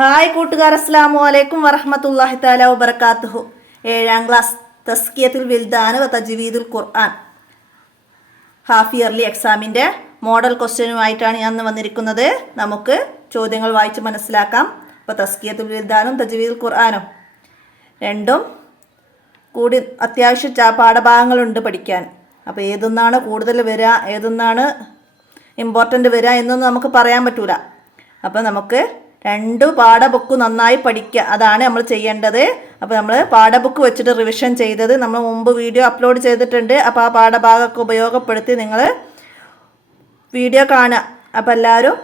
Hi കൂട്ടുകാർ, അസ്സലാമു അലൈക്കും വറഹ്മത്തുള്ളാഹി തആല വബറകാതുഹു. 7ാം ക്ലാസ് തസ്കിയത്തുൽ വിൽദാൻ വ തജ്വീദുൽ ഖുർആൻ ഹാഫ് ഇയർലി എക്സാമിൻ്റെ മോഡൽ ക്വസ്റ്റ്യനുമായിട്ടാണ് ഞാൻ വന്നിരിക്കുന്നത്. നമുക്ക് ചോദ്യങ്ങൾ വായിച്ച് മനസ്സിലാക്കാം. അപ്പോൾ തസ്കിയത്തുൽ വിൽദാനും തജ്വീദുൽ ഖുർആനും രണ്ടും കൂടി അത്യാവശ്യം പാഠഭാഗങ്ങളുണ്ട് പഠിക്കാൻ. അപ്പോൾ ഏതൊന്നാണ് കൂടുതൽ വരിക, ഏതൊന്നാണ് ഇമ്പോർട്ടൻ്റ് വരിക എന്നൊന്നും നമുക്ക് പറയാൻ പറ്റൂല. അപ്പോൾ നമുക്ക് രണ്ട് പാഠബുക്ക് നന്നായി പഠിക്കുക, അതാണ് നമ്മൾ ചെയ്യേണ്ടത്. അപ്പോൾ നമ്മൾ പാഠബുക്ക് വെച്ചിട്ട് റിവിഷൻ ചെയ്തത് നമ്മൾ മുമ്പ് വീഡിയോ അപ്ലോഡ് ചെയ്തിട്ടുണ്ട്. അപ്പോൾ ആ പാഠഭാഗമൊക്കെ ഉപയോഗപ്പെടുത്തി നിങ്ങൾ വീഡിയോ കാണുക. അപ്പോൾ എല്ലാവരും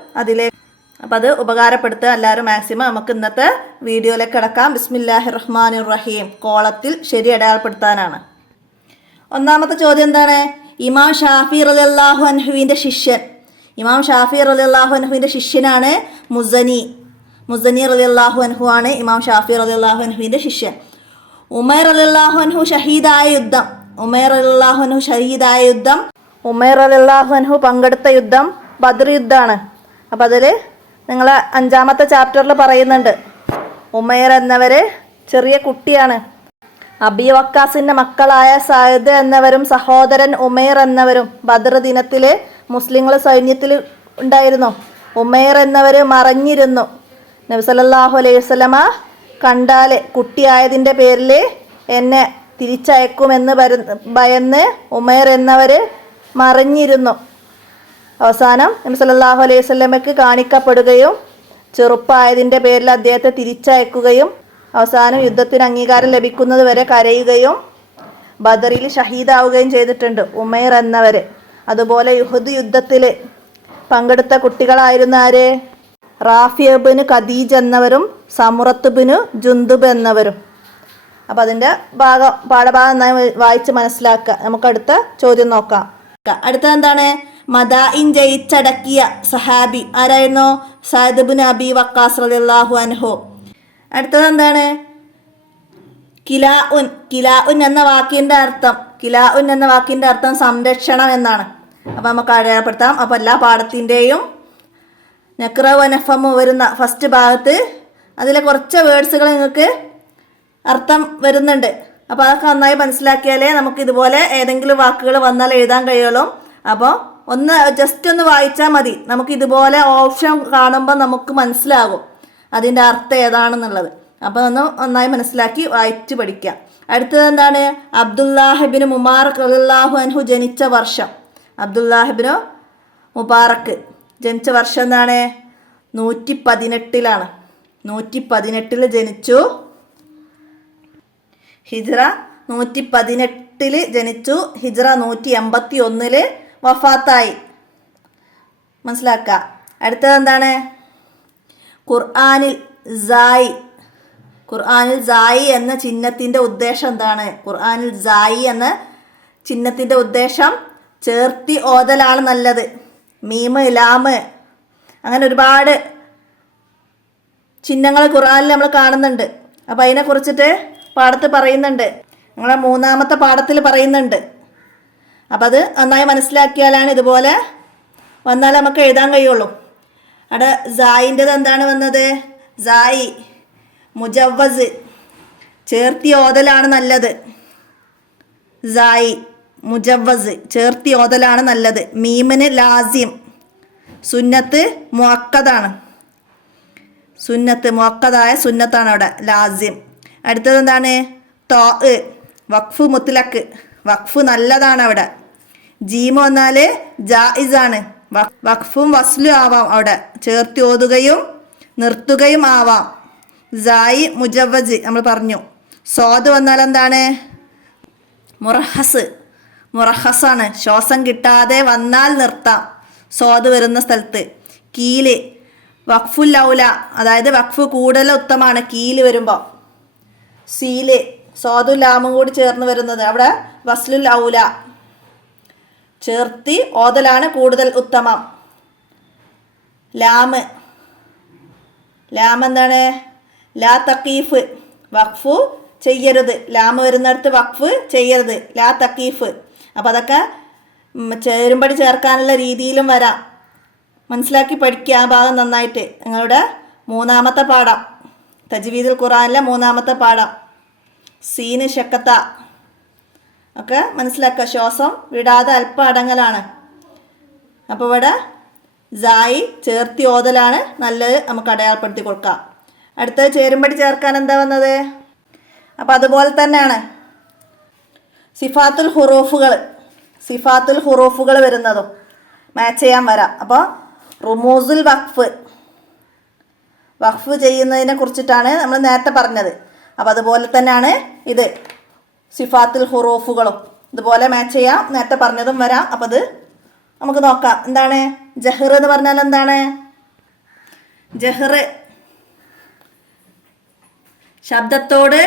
അപ്പോൾ അത് ഉപകാരപ്പെടുത്തുക എല്ലാവരും മാക്സിമം. നമുക്ക് ഇന്നത്തെ വീഡിയോയിലേക്ക് കിടക്കാം. ബിസ്മില്ലാഹിർ റഹ്മാനിർ റഹീം. കോളത്തിൽ ശരി അടയാളപ്പെടുത്താനാണ്. ഒന്നാമത്തെ ചോദ്യം എന്താണ്? ഇമാം ഷാഫി റളിയല്ലാഹു അൻഹുവിൻ്റെ ശിഷ്യൻ. ഇമാം ഷാഫി റളിയല്ലാഹു അൻഹുവിൻ്റെ ശിഷ്യനാണ് മുസനി റളിയല്ലാഹു അൻഹു ആണ് ഇമാം ഷാഫി റളിയല്ലാഹു അൻഹുവിൻ്റെ ശിഷ്യൻ. ഉമൈർ റളിയല്ലാഹു അൻഹു ഷഹീദായ യുദ്ധം. ഉമൈർ റളിയല്ലാഹു അൻഹു പങ്കെടുത്ത യുദ്ധം ബദർ യുദ്ധമാണ്. അപ്പോൾ അതിൽ നിങ്ങൾ 5ാമത്തെ ചാപ്റ്ററിൽ പറയുന്നുണ്ട്. ഉമൈർ എന്നവർ ചെറിയ കുട്ടിയാണ്. അബി വക്കാസിൻ്റെ മക്കളായ സഅദ് എന്നവരും സഹോദരൻ ഉമൈർ എന്നവരും ബദർ ദിനത്തിൽ മുസ്ലിങ്ങൾ സൈന്യത്തിൽ ഉണ്ടായിരുന്നു. ഉമൈർ എന്നവർ മറഞ്ഞിരുന്നു. നബി സല്ലല്ലാഹു അലൈഹി വസല്ലമ കണ്ടാൽ കുട്ടിയായതിൻ്റെ പേരിൽ എന്നെ തിരിച്ചയക്കുമെന്ന് ഭയന്ന് ഉമൈർ എന്നവർ മറഞ്ഞിരുന്നു. അവസാനം നബി സല്ലല്ലാഹു അലൈഹി വസല്ലമയ്ക്ക് കാണിക്കപ്പെടുകയും ചെറുപ്പമായതിൻ്റെ പേരിൽ അദ്ദേഹത്തെ തിരിച്ചയക്കുകയും അവസാനം യുദ്ധത്തിന് അംഗീകാരം ലഭിക്കുന്നത് വരെ കരയുകയും ബദറിൽ ഷഹീദാവുകയും ചെയ്തിട്ടുണ്ട് ഉമൈർ എന്നവർ. അതുപോലെ യുഹദ് യുദ്ധത്തിൽ പങ്കെടുത്ത കുട്ടികളായിരുന്ന ആര്? റാഫി ബിൻ ഖദീജ എന്നവരും സമുറത്ത് ബിൻ ജുന്ദുബ് എന്നവരും. അപ്പം അതിൻ്റെ പാഠഭാഗം നന്നായി വായിച്ച് മനസ്സിലാക്കുക. നമുക്ക് അടുത്ത ചോദ്യം നോക്കാം. അടുത്തത് എന്താണ്? മദായിൻ ജയിച്ചടക്കിയ സഹാബി ആരായിരുന്നു? സഅദ് ബിൻ അബി വക്കാസ് റളിയല്ലാഹു അൻഹു. അടുത്തത് എന്താണ്? കിലാഉൻ എന്ന വാക്കിൻ്റെ അർത്ഥം സംരക്ഷണം എന്നാണ്. അപ്പോൾ നമുക്ക് അടയാളപ്പെടുത്താം. അപ്പോൾ എല്ലാ പാഠത്തിൻ്റെയും നക്ര വനഫമു വരുന്ന ഫസ്റ്റ് ഭാഗത്ത് അതിലെ കുറച്ച് വേർഡ്സുകൾ നിങ്ങൾക്ക് അർത്ഥം വരുന്നുണ്ട്. അപ്പോൾ അതൊക്കെ നന്നായി മനസ്സിലാക്കിയാലേ നമുക്ക് ഇതുപോലെ ഏതെങ്കിലും വാക്കുകൾ വന്നാൽ എഴുതാൻ കഴിയുള്ളൂ. അപ്പോൾ ജസ്റ്റ് ഒന്ന് വായിച്ചാൽ മതി. നമുക്ക് ഇതുപോലെ ഓപ്ഷൻ കാണുമ്പോൾ നമുക്ക് മനസ്സിലാകും അതിൻ്റെ അർത്ഥം ഏതാണെന്നുള്ളത്. അപ്പോൾ ഒന്ന് നന്നായി മനസ്സിലാക്കി വായിച്ച് പഠിക്കാം. അടുത്തത് എന്താണ്? അബ്ദുല്ലാഹിബിന് മുബാറക് റളിയല്ലാഹു അൻഹു ജനിച്ച വർഷം. അബ്ദുല്ലാഹിബിന് മുബാറക്ക് ജനിച്ച വർഷം എന്താണ്? 118 118 ജനിച്ചു. ഹിജ്റ 118 ജനിച്ചു. ഹിജ്റ 181 വഫാത്തായി. മനസ്സിലാക്കുക. അടുത്തത് എന്താണ്? ഖുർആനിൽ സായി എന്ന ചിഹ്നത്തിൻ്റെ ഉദ്ദേശം എന്താണ്? ഖുർആനിൽ സായി എന്ന ചിഹ്നത്തിൻ്റെ ഉദ്ദേശം ചേർത്തി ഓതലാണ് നല്ലത്. മീമ്, ലാമ്, അങ്ങനെ ഒരുപാട് ചിഹ്നങ്ങൾ ഖുർആനിൽ നമ്മൾ കാണുന്നുണ്ട്. അപ്പോൾ അതിനെക്കുറിച്ചിട്ട് പാഠത്തിൽ പറയുന്നുണ്ട്. നിങ്ങളെ 3ാമത്തെ പാഠത്തിൽ പറയുന്നുണ്ട്. അപ്പം അത് നന്നായി മനസ്സിലാക്കിയാലാണ് ഇതുപോലെ വന്നാൽ നമുക്ക് എഴുതാൻ കഴിയുള്ളൂ. അവിടെ സായിൻ്റെത് എന്താണ് വന്നത്? സായി മുജവ്വസ്, ചേർത്തി ഓതലാണ് നല്ലത്. സായി മുജവ്വസ്, ചേർത്തി ഓതലാണ് നല്ലത്. മീമിന് ലാസിം, സുന്നത്ത് മുഅക്കദാണ്. മുഅക്കദായ സുന്നത്താണ് അവിടെ ലാസിം. അടുത്തത് എന്താണ്? തോ, വഖഫ് മുത്ലക്ക്, വഖഫ് നല്ലതാണ് അവിടെ. ജീമ് വന്നാൽ ജായിസാണ്. വഖഫും വസ്ലും ആവാം അവിടെ, ചേർത്തി ഓതുകയും നിർത്തുകയും ആവാം. സായി മുജവ്വസ് നമ്മൾ പറഞ്ഞു. സ്വാദ് വന്നാൽ എന്താണ്? മുറഹസാണ്, ശ്വാസം കിട്ടാതെ വന്നാൽ നിർത്താം സ്വാദ് വരുന്ന സ്ഥലത്ത്. കീല് വഖഫുൽ ഔല, അതായത് വഖഫ് കൂടുതൽ ഉത്തമമാണ് കീല് വരുമ്പോൾ. സീല് സ്വാദുൽ ലാമും കൂടി ചേർന്ന് വരുന്നത്, അവിടെ വസ്ലുൽ ഔല, ചേർത്തി ഓതലാണ് കൂടുതൽ ഉത്തമം. ലാം എന്താണ്? ലാ തഖീഫ്, വഖഫ് ചെയ്യരുത്. ലാമ് വരുന്നിടത്ത് വഖഫ് ചെയ്യരുത്. ലാ തഖീഫ്. അപ്പോൾ അതൊക്കെ ചേരുമ്പടി ചേർക്കാനുള്ള രീതിയിലും വരാം. മനസ്സിലാക്കി പഠിക്കുക ആ ഭാഗം നന്നായിട്ട്. നിങ്ങളുടെ മൂന്നാമത്തെ പാഠം, തജ്വീദുൽ ഖുർആനിലെ മൂന്നാമത്തെ പാഠം. സീന് ഷക്കത്ത ഒക്കെ മനസ്സിലാക്കുക. ശ്വാസം വിടാതെ അല്പ അടങ്ങലാണ്. അപ്പോൾ ഇവിടെ സായി ചേർത്തി ഓതലാണ് നല്ലത്. നമുക്ക് അടയാളപ്പെടുത്തി കൊടുക്കാം. അടുത്തത് ചേരുംപടി ചേർക്കാൻ എന്താ വന്നത്? അപ്പം അതുപോലെ തന്നെയാണ് സിഫാത്തുൽ ഹുറൂഫുകൾ വരുന്നതും മാച്ച് ചെയ്യാൻ വരാം. അപ്പോൾ റുമൂസുൽ വഖഫ് ചെയ്യുന്നതിനെ കുറിച്ചിട്ടാണ് നമ്മൾ നേരത്തെ പറഞ്ഞത്. അപ്പോൾ അതുപോലെ തന്നെയാണ് ഇത് സിഫാത്തുൽ ഹുറൂഫുകളും ഇതുപോലെ മാച്ച് ചെയ്യാം. നേരത്തെ പറഞ്ഞതും വരാം. അപ്പോൾ അത് നമുക്ക് നോക്കാം. എന്താണ് ജഹ്ർ എന്ന് പറഞ്ഞാൽ? എന്താണ് ജഹ്ർ? ശബ്ദത്തോട്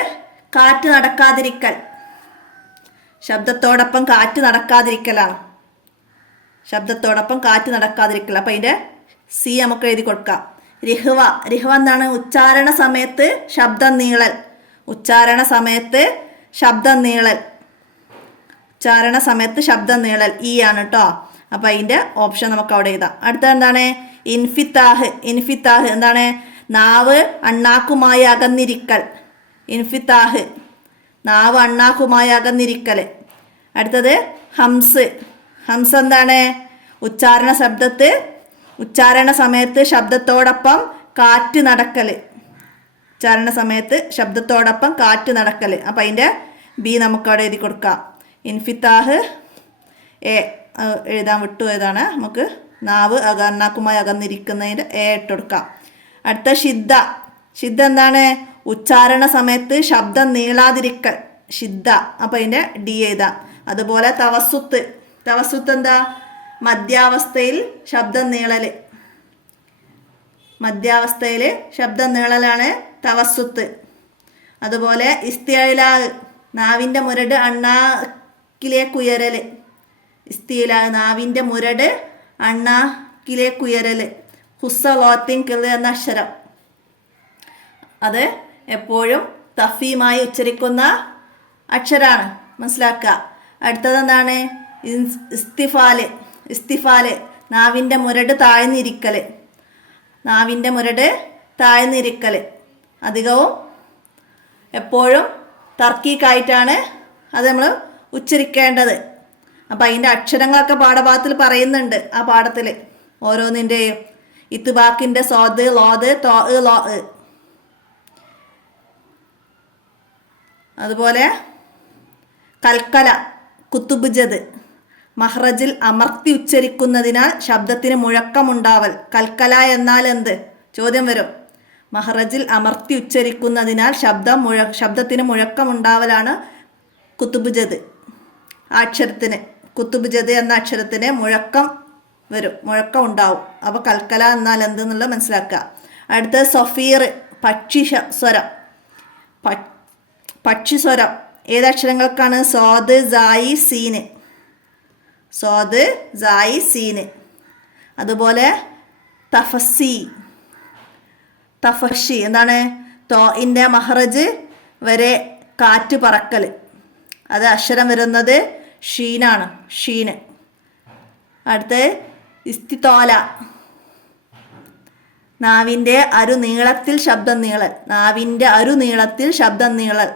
കാറ്റ് നടക്കാതിരിക്കൽ, ശബ്ദത്തോടൊപ്പം കാറ്റ് നടക്കാതിരിക്കലാണ്. ശബ്ദത്തോടൊപ്പം കാറ്റ് നടക്കാതിരിക്കൽ. അപ്പം അതിൻ്റെ സി നമുക്ക് എഴുതി കൊടുക്കാം. റിഹ്വ എന്താണ്? ഉച്ചാരണ സമയത്ത് ശബ്ദം നീളൽ. ഉച്ചാരണ സമയത്ത് ശബ്ദം നീളൽ ഈ ആണ് കേട്ടോ. അപ്പം അതിൻ്റെ ഓപ്ഷൻ നമുക്ക് അവിടെ എഴുതാം. അടുത്ത എന്താണ്? ഇൻഫിത്താഹ് എന്താണ്? നാവ് അണ്ണാക്കുമായി അകന്നിരിക്കൽ. ഇൻഫിത്താഹ് നാവ് അണ്ണാക്കുമായി അകന്നിരിക്കൽ. അടുത്തത് ഹംസ് എന്താണ്? ഉച്ചാരണ സമയത്ത് ശബ്ദത്തോടൊപ്പം കാറ്റ് നടക്കൽ. അപ്പം അതിൻ്റെ ബി നമുക്ക് അവിടെ എഴുതി കൊടുക്കാം. ഇൻഫിത്താഹ് എഴുതാൻ വിട്ടുപോയതാണ്. നമുക്ക് നാവ് അണ്ണാക്കുമായി അകന്നിരിക്കുന്നതിൻ്റെ ഇട്ട് കൊടുക്കാം. അടുത്ത ഷിദ്ദ എന്താണ്? ഉച്ചാരണ സമയത്ത് ശബ്ദം നീളാതിരിക്കൽ. അപ്പം അതിൻ്റെ ഡി എഴുതാം. അതുപോലെ തവസ്സുത്ത് എന്താ? മധ്യാവസ്ഥയിൽ ശബ്ദം നീളലാണ് തവസ്സുത്ത്. അതുപോലെ ഇസ്തിഅലാ നാവിൻ്റെ മുരട് അണ്ണാക്കിലേക്കുയരൽ. നാവിൻ്റെ മുരട് അണ്ണാക്കിലേക്കുയരൽ. ഹുസ്സലോത്തിൻ കിള് എന്ന അക്ഷരം അത് എപ്പോഴും തഫീമായി ഉച്ചരിക്കുന്ന അക്ഷരാണ്. മനസ്സിലാക്കുക. അടുത്തത് എന്താണ്? ഇസ്തിഫാല് നാവിൻ്റെ മുരട് താഴ്ന്നിരിക്കൽ. അധികവും എപ്പോഴും തർക്കീക്കായിട്ടാണ് അത് നമ്മൾ ഉച്ചരിക്കേണ്ടത്. അപ്പം അതിൻ്റെ അക്ഷരങ്ങളൊക്കെ പാഠഭാഗത്തിൽ പറയുന്നുണ്ട്. ആ പാഠത്തിൽ ഓരോന്നിൻ്റെയും ഇത്ബാക്കിൻ്റെ സ്വാദ് ലോദ് തോ ലോ. അതുപോലെ കൽക്കല കുത്തുബുജദ് മഹ്റജിൽ അമർത്തി ഉച്ചരിക്കുന്നതിനാൽ ശബ്ദത്തിന് മുഴക്കമുണ്ടാവൽ. കൽക്കല എന്നാൽ എന്ത്? ചോദ്യം വരും. മഹ്റജിൽ അമർത്തി ഉച്ചരിക്കുന്നതിനാൽ ശബ്ദത്തിന് മുഴക്കമുണ്ടാവലാണ് കുത്തുബുജദ്. കുത്തുബുജദ് എന്ന അക്ഷരത്തിന് മുഴക്കം ഉണ്ടാവും. അപ്പോൾ കൽക്കല എന്നാൽ എന്തെന്നുള്ളത് മനസ്സിലാക്കുക. അടുത്ത സഫീർ പക്ഷിസ്വരം ഏതക്ഷരങ്ങൾക്കാണ്? സ്വാദ് സായി സീന്. അതുപോലെ തഫഷി എന്താണ്? തോഇൻ്റെ മഹ്റജ് വരെ കാറ്റ് പറക്കൽ. അത് അക്ഷരം വരുന്നത് ഷീനാണ്. അടുത്ത് ഇസ്തിത്തോല നാവിൻ്റെ അരുനീളത്തിൽ ശബ്ദം നീളൽ.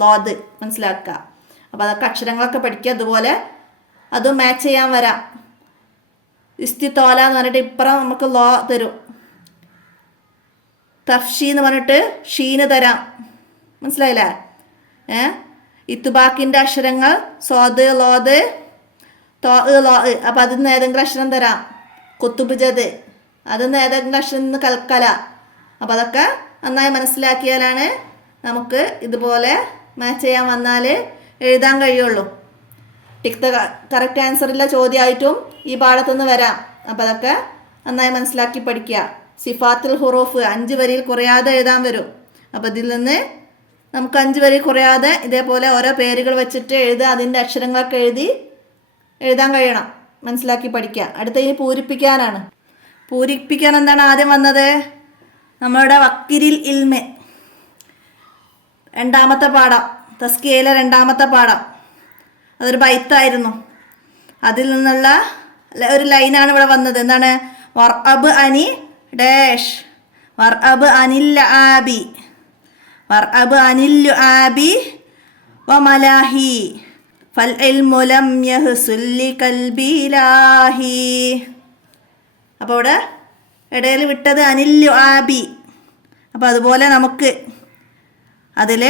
ലോദ് മനസ്സിലാക്കുക. അപ്പോൾ അതൊക്കെ അക്ഷരങ്ങളൊക്കെ പഠിക്കുക. അതുപോലെ അതും മാച്ച് ചെയ്യാൻ വരാം. ഇസ്തിത്തോല എന്ന് പറഞ്ഞിട്ട് ഇപ്പുറം നമുക്ക് ലോ തരും. തഫ്ഷി എന്ന് പറഞ്ഞിട്ട് ഷീന് തരാം. മനസ്സിലായില്ലേ? ഇത്തുബാക്കിൻ്റെ അക്ഷരങ്ങൾ സ്വാദ് ലോദ് തോ ലോ. അപ്പം അതിൽ നിന്ന് ഏതെങ്കിലും അക്ഷരം തരാം. കുത്തുബുജദ് അതിൽ നിന്ന് ഏതെങ്കിലും അക്ഷരം നിന്ന് കൽക്കല. അപ്പം അതൊക്കെ നന്നായി മനസ്സിലാക്കിയാലാണ് നമുക്ക് ഇതുപോലെ മാച്ച് ചെയ്യാൻ വന്നാൽ എഴുതാൻ കഴിയുള്ളൂ. ടിക്ക് ദ കറക്റ്റ് ആൻസറില്ല ചോദ്യമായിട്ടും ഈ പാഠത്തുനിന്ന് വരാം. അപ്പോൾ അതൊക്കെ നന്നായി മനസ്സിലാക്കി പഠിക്കുക. സിഫാത്തുൽ ഹുറൂഫ് 5 വരിയിൽ കുറയാതെ എഴുതാൻ വരും. അപ്പോൾ ഇതിൽ നിന്ന് നമുക്ക് 5 വരി കുറയാതെ ഇതേപോലെ ഓരോ പേരുകൾ വെച്ചിട്ട് എഴുതുക. അതിൻ്റെ അക്ഷരങ്ങളൊക്കെ എഴുതാൻ കഴിയണം. മനസ്സിലാക്കി പഠിക്കുക. അടുത്ത ഈ പൂരിപ്പിക്കാൻ എന്താണ് ആദ്യം വന്നത്? നമ്മളുടെ വക്കിരിൽ ഇൽമ രണ്ടാമത്തെ പാഠം, തസ്കിയയിലെ രണ്ടാമത്തെ പാഠം. അതൊരു ബൈത്തായിരുന്നു. അതിൽ നിന്നുള്ള ഒരു ലൈനാണ് ഇവിടെ വന്നത്. എന്താണ്? വർഅബ് അനി ഡാഷ് വർഅബ് അനിൽ ആബി വർഅബ് അനിൽ ആബി വമലാഹി ഫൽ ഇൽമു ലം യഹ്സുൽ ലികൽബിലാഹി. അപ്പോൾ ഇവിടെ ഇടയിൽ വിട്ടത് അനിൽ ആബി. അപ്പോൾ അതുപോലെ നമുക്ക് അതിൽ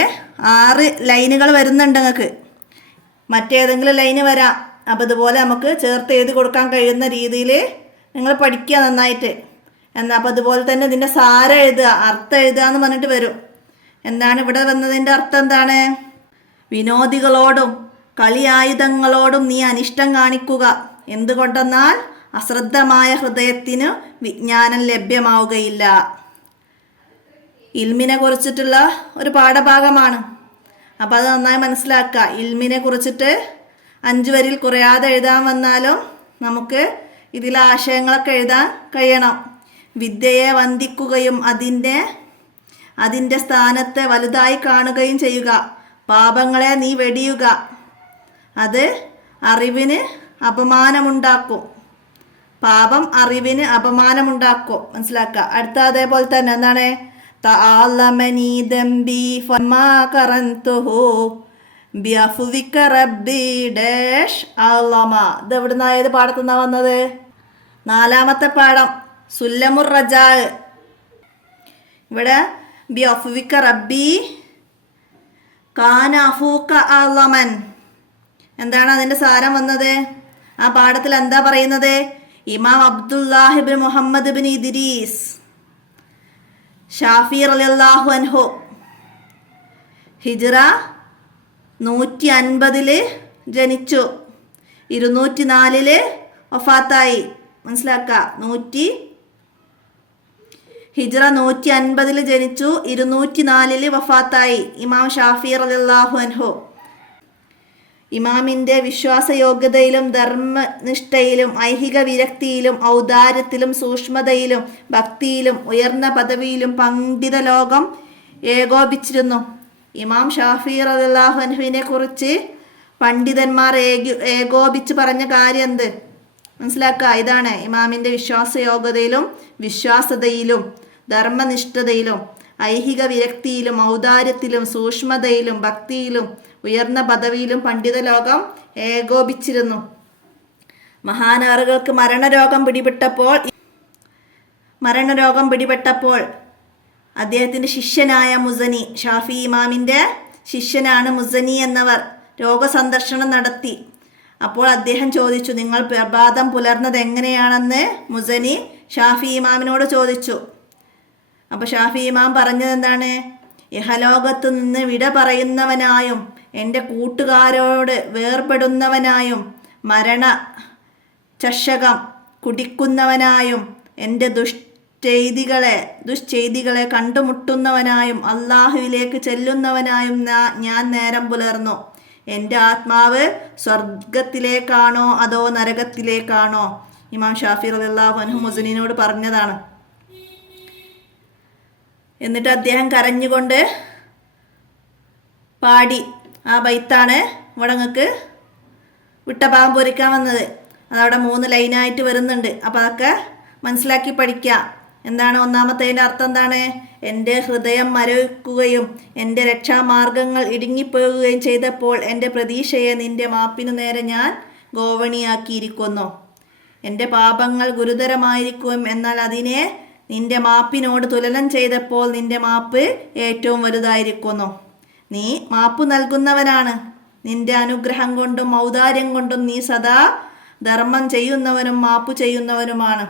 6 ലൈനുകൾ വരുന്നുണ്ട്. നിങ്ങൾക്ക് മറ്റേതെങ്കിലും ലൈന് വരാം. അപ്പോൾ ഇതുപോലെ നമുക്ക് ചേർത്ത് എഴുതി കൊടുക്കാൻ കഴിയുന്ന രീതിയിൽ നിങ്ങൾ പഠിക്കുക നന്നായിട്ട്. എന്നാൽ അപ്പോൾ അതുപോലെ തന്നെ ഇതിൻ്റെ സാരം എഴുതുക, അർത്ഥം എഴുതുക എന്ന് പറഞ്ഞിട്ട് വരും. എന്താണ് ഇവിടെ വന്നതിൻ്റെ അർത്ഥം? എന്താണ്? വിനോദികളോടും കളിയായുധങ്ങളോടും നീ അനിഷ്ടം കാണിക്കുക. എന്തുകൊണ്ടെന്നാൽ അശ്രദ്ധമായ ഹൃദയത്തിന് വിജ്ഞാനം ലഭ്യമാവുകയില്ല. ഇൽമിനെ കുറിച്ചിട്ടുള്ള ഒരു പാഠഭാഗമാണ്. അപ്പോൾ അത് നന്നായി മനസ്സിലാക്കുക. ഇൽമിനെ കുറിച്ചിട്ട് 5 വരിയിൽ കുറയാതെ എഴുതാൻ വന്നാലും നമുക്ക് ഇതിലെ ആശയങ്ങളൊക്കെ എഴുതാൻ കഴിയണം. വിദ്യയെ വന്ദിക്കുകയും അതിൻ്റെ സ്ഥാനത്തെ വലുതായി കാണുകയും ചെയ്യുക. പാപങ്ങളെ നീ വെടിയുക. അത് അറിവിന് അപമാനമുണ്ടാക്കും. പാപം അറിവിന് അപമാനമുണ്ടാക്കും. മനസ്സിലാക്കുക. അടുത്ത അതേപോലെ തന്നെ എന്താണ്? തആലമനി ദംബി ഫമാ കറൻതുഹു ബിഅഫ്വിക റബ്ബി ഡാഷ് അള്ളമ. ഇത് എവിടുന്ന ഏത് പാഠത്തുനിന്നാ വന്നത്? 4ാമത്തെ പാഠം സുല്ലമുർ റജാ. ഇവിടെ ബിഅഫ്വിക റബ്ബി കാന അഫൂക അള്ളമൻ. എന്താണ് അതിൻ്റെ സാരം വന്നത്? ആ പാഠത്തിൽ എന്താ പറയുന്നത്? ഇമാം അബ്ദുല്ലാഹി ഇബ്നു മുഹമ്മദ് ഇബ്നു ഇദ്രീസ് ഷാഫി റളിയല്ലാഹു അൻഹു ഹിജ്റ 150 ജനിച്ചു, 204 വഫാത്തായി. മനസ്സിലാക്കുക. ഹിജ്റ 150 ജനിച്ചു, 204 വഫാത്തായി ഇമാം ഷാഫി റളിയല്ലാഹു അൻഹു. ഇമാമിൻ്റെ വിശ്വാസയോഗ്യതയിലും ധർമ്മനിഷ്ഠയിലും ഐഹിക വിരക്തിയിലും ഔദാര്യത്തിലും സൂക്ഷ്മതയിലും ഭക്തിയിലും ഉയർന്ന പദവിയിലും പണ്ഡിത ലോകം ഏകോപിച്ചിരുന്നു. ഇമാം ഷാഫി റളിയല്ലാഹു അൻഹുവിനെ കുറിച്ച് പണ്ഡിതന്മാർ ഏകോപിച്ച് പറഞ്ഞ കാര്യം എന്ത്? മനസ്സിലാക്കുക. ഇതാണ് ഇമാമിൻ്റെ വിശ്വാസയോഗ്യതയിലും വിശ്വാസതയിലും ധർമ്മനിഷ്ഠതയിലും ഐഹിക വിരക്തിയിലും ഔദാര്യത്തിലും സൂക്ഷ്മതയിലും ഭക്തിയിലും ഉയർന്ന പദവിയിലും പണ്ഡിത ലോകം ഏകോപിച്ചിരുന്നു. മഹാനാറുകൾക്ക് മരണരോഗം പിടിപെട്ടപ്പോൾ അദ്ദേഹത്തിൻ്റെ ശിഷ്യനായ മുസനി, ഷാഫി ഇമാമിൻ്റെ ശിഷ്യനാണ് മുസനി എന്നവർ, രോഗസന്ദർശനം നടത്തി. അപ്പോൾ അദ്ദേഹം ചോദിച്ചു, നിങ്ങൾ പ്രഭാതം പുലർന്നത് എങ്ങനെയാണെന്ന് മുസനി ഷാഫി ഇമാമിനോട് ചോദിച്ചു. അപ്പോൾ ഷാഫി ഇമാം പറഞ്ഞത് എന്താണ്? ഇഹലോകത്ത് നിന്ന് വിട പറയുന്നവനായും എൻ്റെ കൂട്ടുകാരോട് വേർപെടുന്നവനായും മരണ ചഷകം കുടിക്കുന്നവനായും എൻ്റെ ദുഷ്ചെയ്തികളെ കണ്ടുമുട്ടുന്നവനായും അള്ളാഹുവിലേക്ക് ചെല്ലുന്നവനായും ഞാൻ നേരം പുലർന്നു. എൻ്റെ ആത്മാവ് സ്വർഗത്തിലേക്കാണോ അതോ നരകത്തിലേക്കാണോ? ഇമാം ഷാഫി റളിയല്ലാഹു അൻഹു മുസനിനോട് പറഞ്ഞതാണ്. എന്നിട്ട് അദ്ദേഹം കരഞ്ഞുകൊണ്ട് പാടി. ആ ബൈത്താണ് ഇവിടെ നിങ്ങൾക്ക് വിട്ടഭാഗം പൊരിക്കാൻ വന്നത്. അതവിടെ 3 ലൈനായിട്ട് വരുന്നുണ്ട്. അപ്പോൾ അതൊക്കെ മനസ്സിലാക്കി പഠിക്കുക. എന്താണ് ഒന്നാമത്തേതിൻ്റെ അർത്ഥം? എന്താണ്? എൻ്റെ ഹൃദയം മരവിക്കുകയും എൻ്റെ രക്ഷാമാർഗങ്ങൾ ഇടുങ്ങിപ്പോവുകയും ചെയ്തപ്പോൾ എൻ്റെ പ്രതീക്ഷയെ നിൻ്റെ മാപ്പിനു നേരെ ഞാൻ ഗോവണിയാക്കിയിരിക്കുന്നു. എൻ്റെ പാപങ്ങൾ ഗുരുതരമായിരിക്കും, എന്നാൽ അതിനെ നിന്റെ മാപ്പിനോട് തുലനം ചെയ്തപ്പോൾ നിന്റെ മാപ്പ് ഏറ്റവും വലുതായിരിക്കുന്നു. നീ മാപ്പ് നൽകുന്നവനാണ്. നിന്റെ അനുഗ്രഹം കൊണ്ടും ഔദാര്യം കൊണ്ടും നീ സദാ ധർമ്മം ചെയ്യുന്നവനും മാപ്പ് ചെയ്യുന്നവനുമാണ്.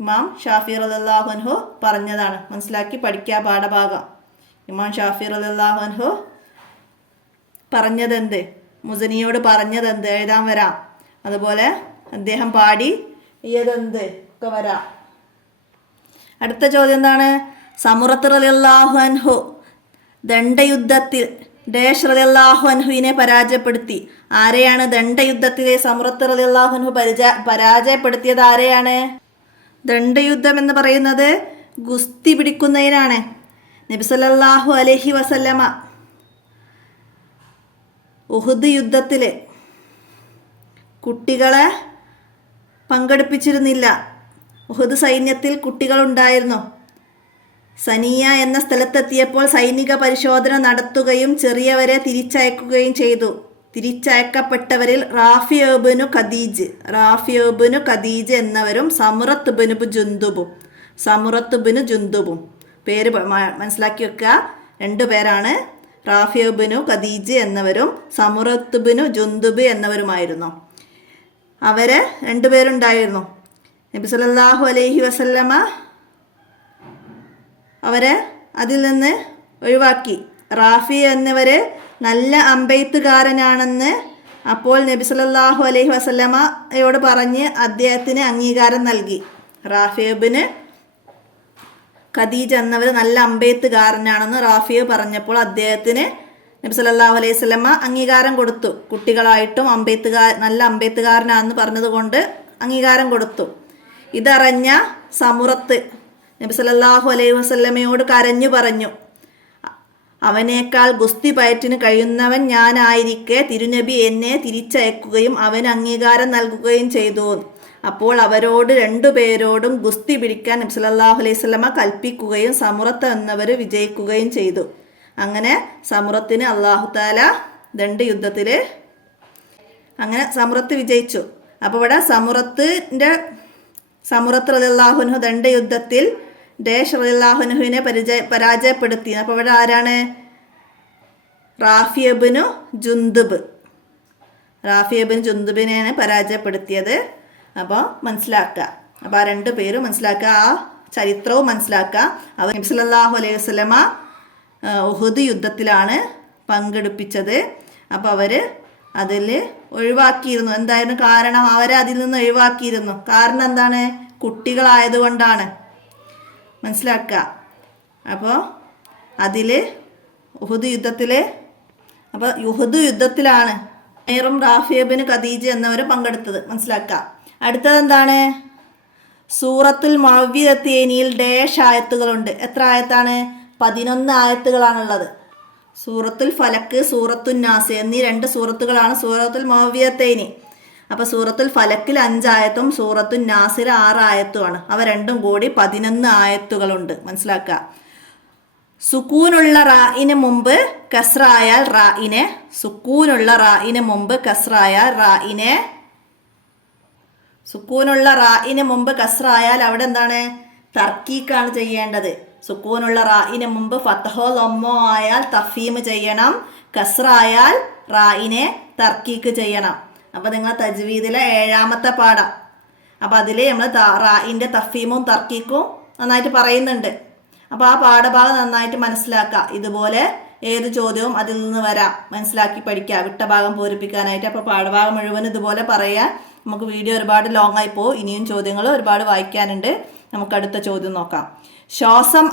ഇമാം ഷാഫി റളിയല്ലാഹു അൻഹു പറഞ്ഞതാണ്. മനസ്സിലാക്കി പഠിക്കുക പാഠഭാഗം. ഇമാം ഷാഫി റളിയല്ലാഹു അൻഹു പറഞ്ഞതെന്ത്, മുസനിയോട് പറഞ്ഞതെന്ത് എഴുതാൻ വരാം. അതുപോലെ അദ്ദേഹം പാടി ഏതെന്ത് ഒക്കെ വരാം. അടുത്ത ചോദ്യം എന്താണ്? സമുറത്ത് റളിയല്ലാഹു അൻഹു ദണ്ഡയുദ്ധത്തിൽ ഡേഷ് റളിയല്ലാഹു അൻഹുവിനെ പരാജയപ്പെടുത്തി. ആരെയാണ് ദണ്ഡയുദ്ധത്തിലെ സമുറത്ത് റളിയല്ലാഹു അൻഹു പരാജയപ്പെടുത്തിയത്? ആരെയാണ്? ദണ്ഡയുദ്ധം എന്ന് പറയുന്നത് ഗുസ്തി പിടിക്കുന്നതിനാണ്. നബി സല്ലല്ലാഹു അലൈഹി വസല്ലമ ഉഹുദ് യുദ്ധത്തിൽ കുട്ടികളെ പങ്കെടുപ്പിച്ചിരുന്നില്ല. ഉഹദ് സൈന്യത്തിൽ കുട്ടികളുണ്ടായിരുന്നു. സനിയ എന്ന സ്ഥലത്തെത്തിയപ്പോൾ സൈനിക പരിശോധന നടത്തുകയും ചെറിയവരെ തിരിച്ചയക്കുകയും ചെയ്തു. തിരിച്ചയക്കപ്പെട്ടവരിൽ റാഫിഉബ്നു ഖദീജ് എന്നവരും സമുറത്ത് ബിനു ജുന്ദുബും പേര് മനസ്സിലാക്കി വെക്കുക. 2 പേരാണ്. റാഫിഉബ്നു ഖദീജ് എന്നവരും സമുറത്ത് ബിനു ജുന്ദുബ് എന്നവരുമായിരുന്നു. അവര് 2 പേരുണ്ടായിരുന്നു. നബി സല്ലല്ലാഹു അലൈഹി വസല്ലമ അവരെ അതിൽ നിന്ന് ഒഴിവാക്കി. റാഫി എന്നിവര് നല്ല അമ്പെയ്ത്തുകാരനാണെന്ന് അപ്പോൾ നബി സല്ലല്ലാഹു അലൈഹി വസല്ലമയോട് പറഞ്ഞ് അദ്ദേഹത്തിന് അംഗീകാരം നൽകി. റാഫിഉബ്നു ഖദീജ എന്നവർ നല്ല അമ്പെയ്ത്തുകാരനാണെന്ന് റാഫിയ് പറഞ്ഞപ്പോൾ അദ്ദേഹത്തിന് നബി സല്ലല്ലാഹു അലൈഹി വസല്ലമ അംഗീകാരം കൊടുത്തു. കുട്ടികളായിട്ടും നല്ല അമ്പെയ്ത്തുകാരനാണെന്ന് പറഞ്ഞതുകൊണ്ട് അംഗീകാരം കൊടുത്തു. ഇതറിഞ്ഞ സമുറത്ത് നബി സല്ലല്ലാഹു അലൈഹി വസല്ലമയോട് കരഞ്ഞു പറഞ്ഞു, അവനേക്കാൾ ഗുസ്തി പയറ്റിന് കഴിയുന്നവൻ ഞാനായിരിക്കെ തിരുനബി എന്നെ തിരിച്ചയക്കുകയും അവന് അംഗീകാരം നൽകുകയും ചെയ്തു. അപ്പോൾ അവരോട് 2 പേരോടും ഗുസ്തി പിടിക്കാൻ നബി സല്ലല്ലാഹു അലൈഹി വസല്ലമ കൽപ്പിക്കുകയും സമുറത്ത് എന്നവർ വിജയിക്കുകയും ചെയ്തു. അങ്ങനെ സമുറത്തിന് അല്ലാഹു തആല 2 യുദ്ധത്തിൽ അങ്ങനെ സമുറത്ത് വിജയിച്ചു. അപ്പോൾ ഇവിടെ സമുറത്ത് റളിയല്ലാഹു അൻഹു 2 യുദ്ധത്തിൽ ദേശ് റളിയല്ലാഹു അൻഹുവിനെ പരാജയപ്പെടുത്തി. അപ്പോൾ ഇവിടെ ആരാണ്? റാഫിഉബ്നു ജുന്ദുബിനെയാണ് പരാജയപ്പെടുത്തിയത്. അപ്പോൾ മനസ്സിലാക്കുക. അപ്പോൾ ആ 2 പേരും മനസ്സിലാക്കുക, ആ ചരിത്രവും മനസ്സിലാക്കുക. അവർ നബി സല്ലല്ലാഹു അലൈഹി വസല്ലമ ഉഹദ് യുദ്ധത്തിലാണ് പങ്കെടുപ്പിച്ചത്. അപ്പോൾ അവർ അതിൽ ഒഴിവാക്കിയിരുന്നു. എന്തായിരുന്നു കാരണം? അവരെ അതിൽ നിന്ന് ഒഴിവാക്കിയിരുന്നു. കാരണം എന്താണ്? കുട്ടികളായതുകൊണ്ടാണ്. മനസ്സിലാക്കുക. അപ്പോൾ അതിൽ ഉഹദ് യുദ്ധത്തിലാണ് ഉമൈറും റാഫിഉബ്നു ഖദീജ എന്നിവർ പങ്കെടുത്തത്. മനസ്സിലാക്കുക. അടുത്തത് എന്താണ്? സൂറത്തുൽ മുഅവ്വിദത്തൈനിൽ ഡാഷ് ആയത്തുകളുണ്ട്. എത്ര ആയത്താണ്? 11 ആയത്തുകളാണുള്ളത്. സൂറത്തുൽ ഫലക്ക്, സൂറത്തുൻ നാസ് എന്നീ 2 സൂറത്തുകളാണ് സൂറത്തുൽ മുഅവ്വിദത്തൈനി. അപ്പോൾ സൂറത്തുൽ ഫലക്കിൽ 5 ആയത്തും സൂറത്തുൻ നാസിൽ 6 ആയത്തുമാണ്. അവ രണ്ടും കൂടി 11 ആയത്തുകളുണ്ട്. മനസ്സിലാക്കുക. സുക്കൂനുള്ള റായിന് മുമ്പ് കസ്റായാൽ അവിടെ എന്താണ്? തർക്കീക്കാണ് ചെയ്യേണ്ടത്. സുക്കൂനുള്ള റായിന് മുമ്പ് ഫത്ഹോ ലമ്മോ ആയാൽ തഫീം ചെയ്യണം. കസ്റായാൽ റായിനെ തർക്കീക്ക് ചെയ്യണം. അപ്പോൾ നിങ്ങൾ തജ്വീദിലെ 7ാമത്തെ പാഠം. അപ്പോൾ അതിൽ നമ്മൾ റായിൻ്റെ തഫീമും തർക്കീക്കും നന്നായിട്ട് പറയുന്നുണ്ട്. അപ്പോൾ ആ പാഠഭാഗം നന്നായിട്ട് മനസ്സിലാക്കുക. ഇതുപോലെ ഏത് ചോദ്യവും അതിൽ നിന്ന് വരാം. മനസ്സിലാക്കി പഠിക്കുക, വിട്ട ഭാഗം പൂരിപ്പിക്കാനായിട്ട്. അപ്പോൾ പാഠഭാഗം മുഴുവൻ ഇതുപോലെ പറയാൻ നമുക്ക് വീഡിയോ ഒരുപാട് ലോങ് ആയി പോകും. ഇനിയും ചോദ്യങ്ങൾ ഒരുപാട് വായിക്കാനുണ്ട്. നമുക്ക് അടുത്ത ചോദ്യം നോക്കാം. ശ്വാസം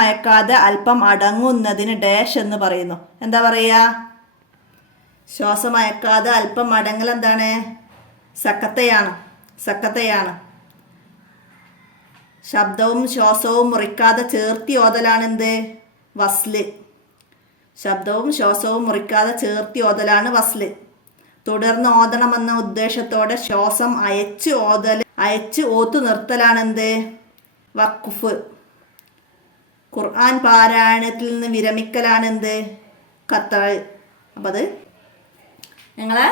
അയക്കാതെ അല്പം അടങ്ങുന്നതിന് ഡാഷ് എന്ന് പറയുന്നു. എന്താ പറയുക? ശ്വാസം അയക്കാതെ അല്പം അടങ്ങൽ എന്താണ്? സക്കത്തയാണ്. ശബ്ദവും ശ്വാസവും മുറിക്കാതെ ചേർത്തി ഓതലാണ് എന്ത്? വസ്ല്. ശബ്ദവും ശ്വാസവും മുറിക്കാതെ ചേർത്തി ഓതലാണ് വസ്ല്. തുടർന്ന് ഓതണമെന്ന ഉദ്ദേശത്തോടെ ശ്വാസം അയച്ച് ഓത്തു നിർത്തലാണ് എന്ത്? വഖഫ്. ഖുർആൻ പാരായണത്തിൽ നിന്ന് വിരമിക്കലാണ് എന്ത്? ഖത്അ. അപ്പം അത് ഞങ്ങളെ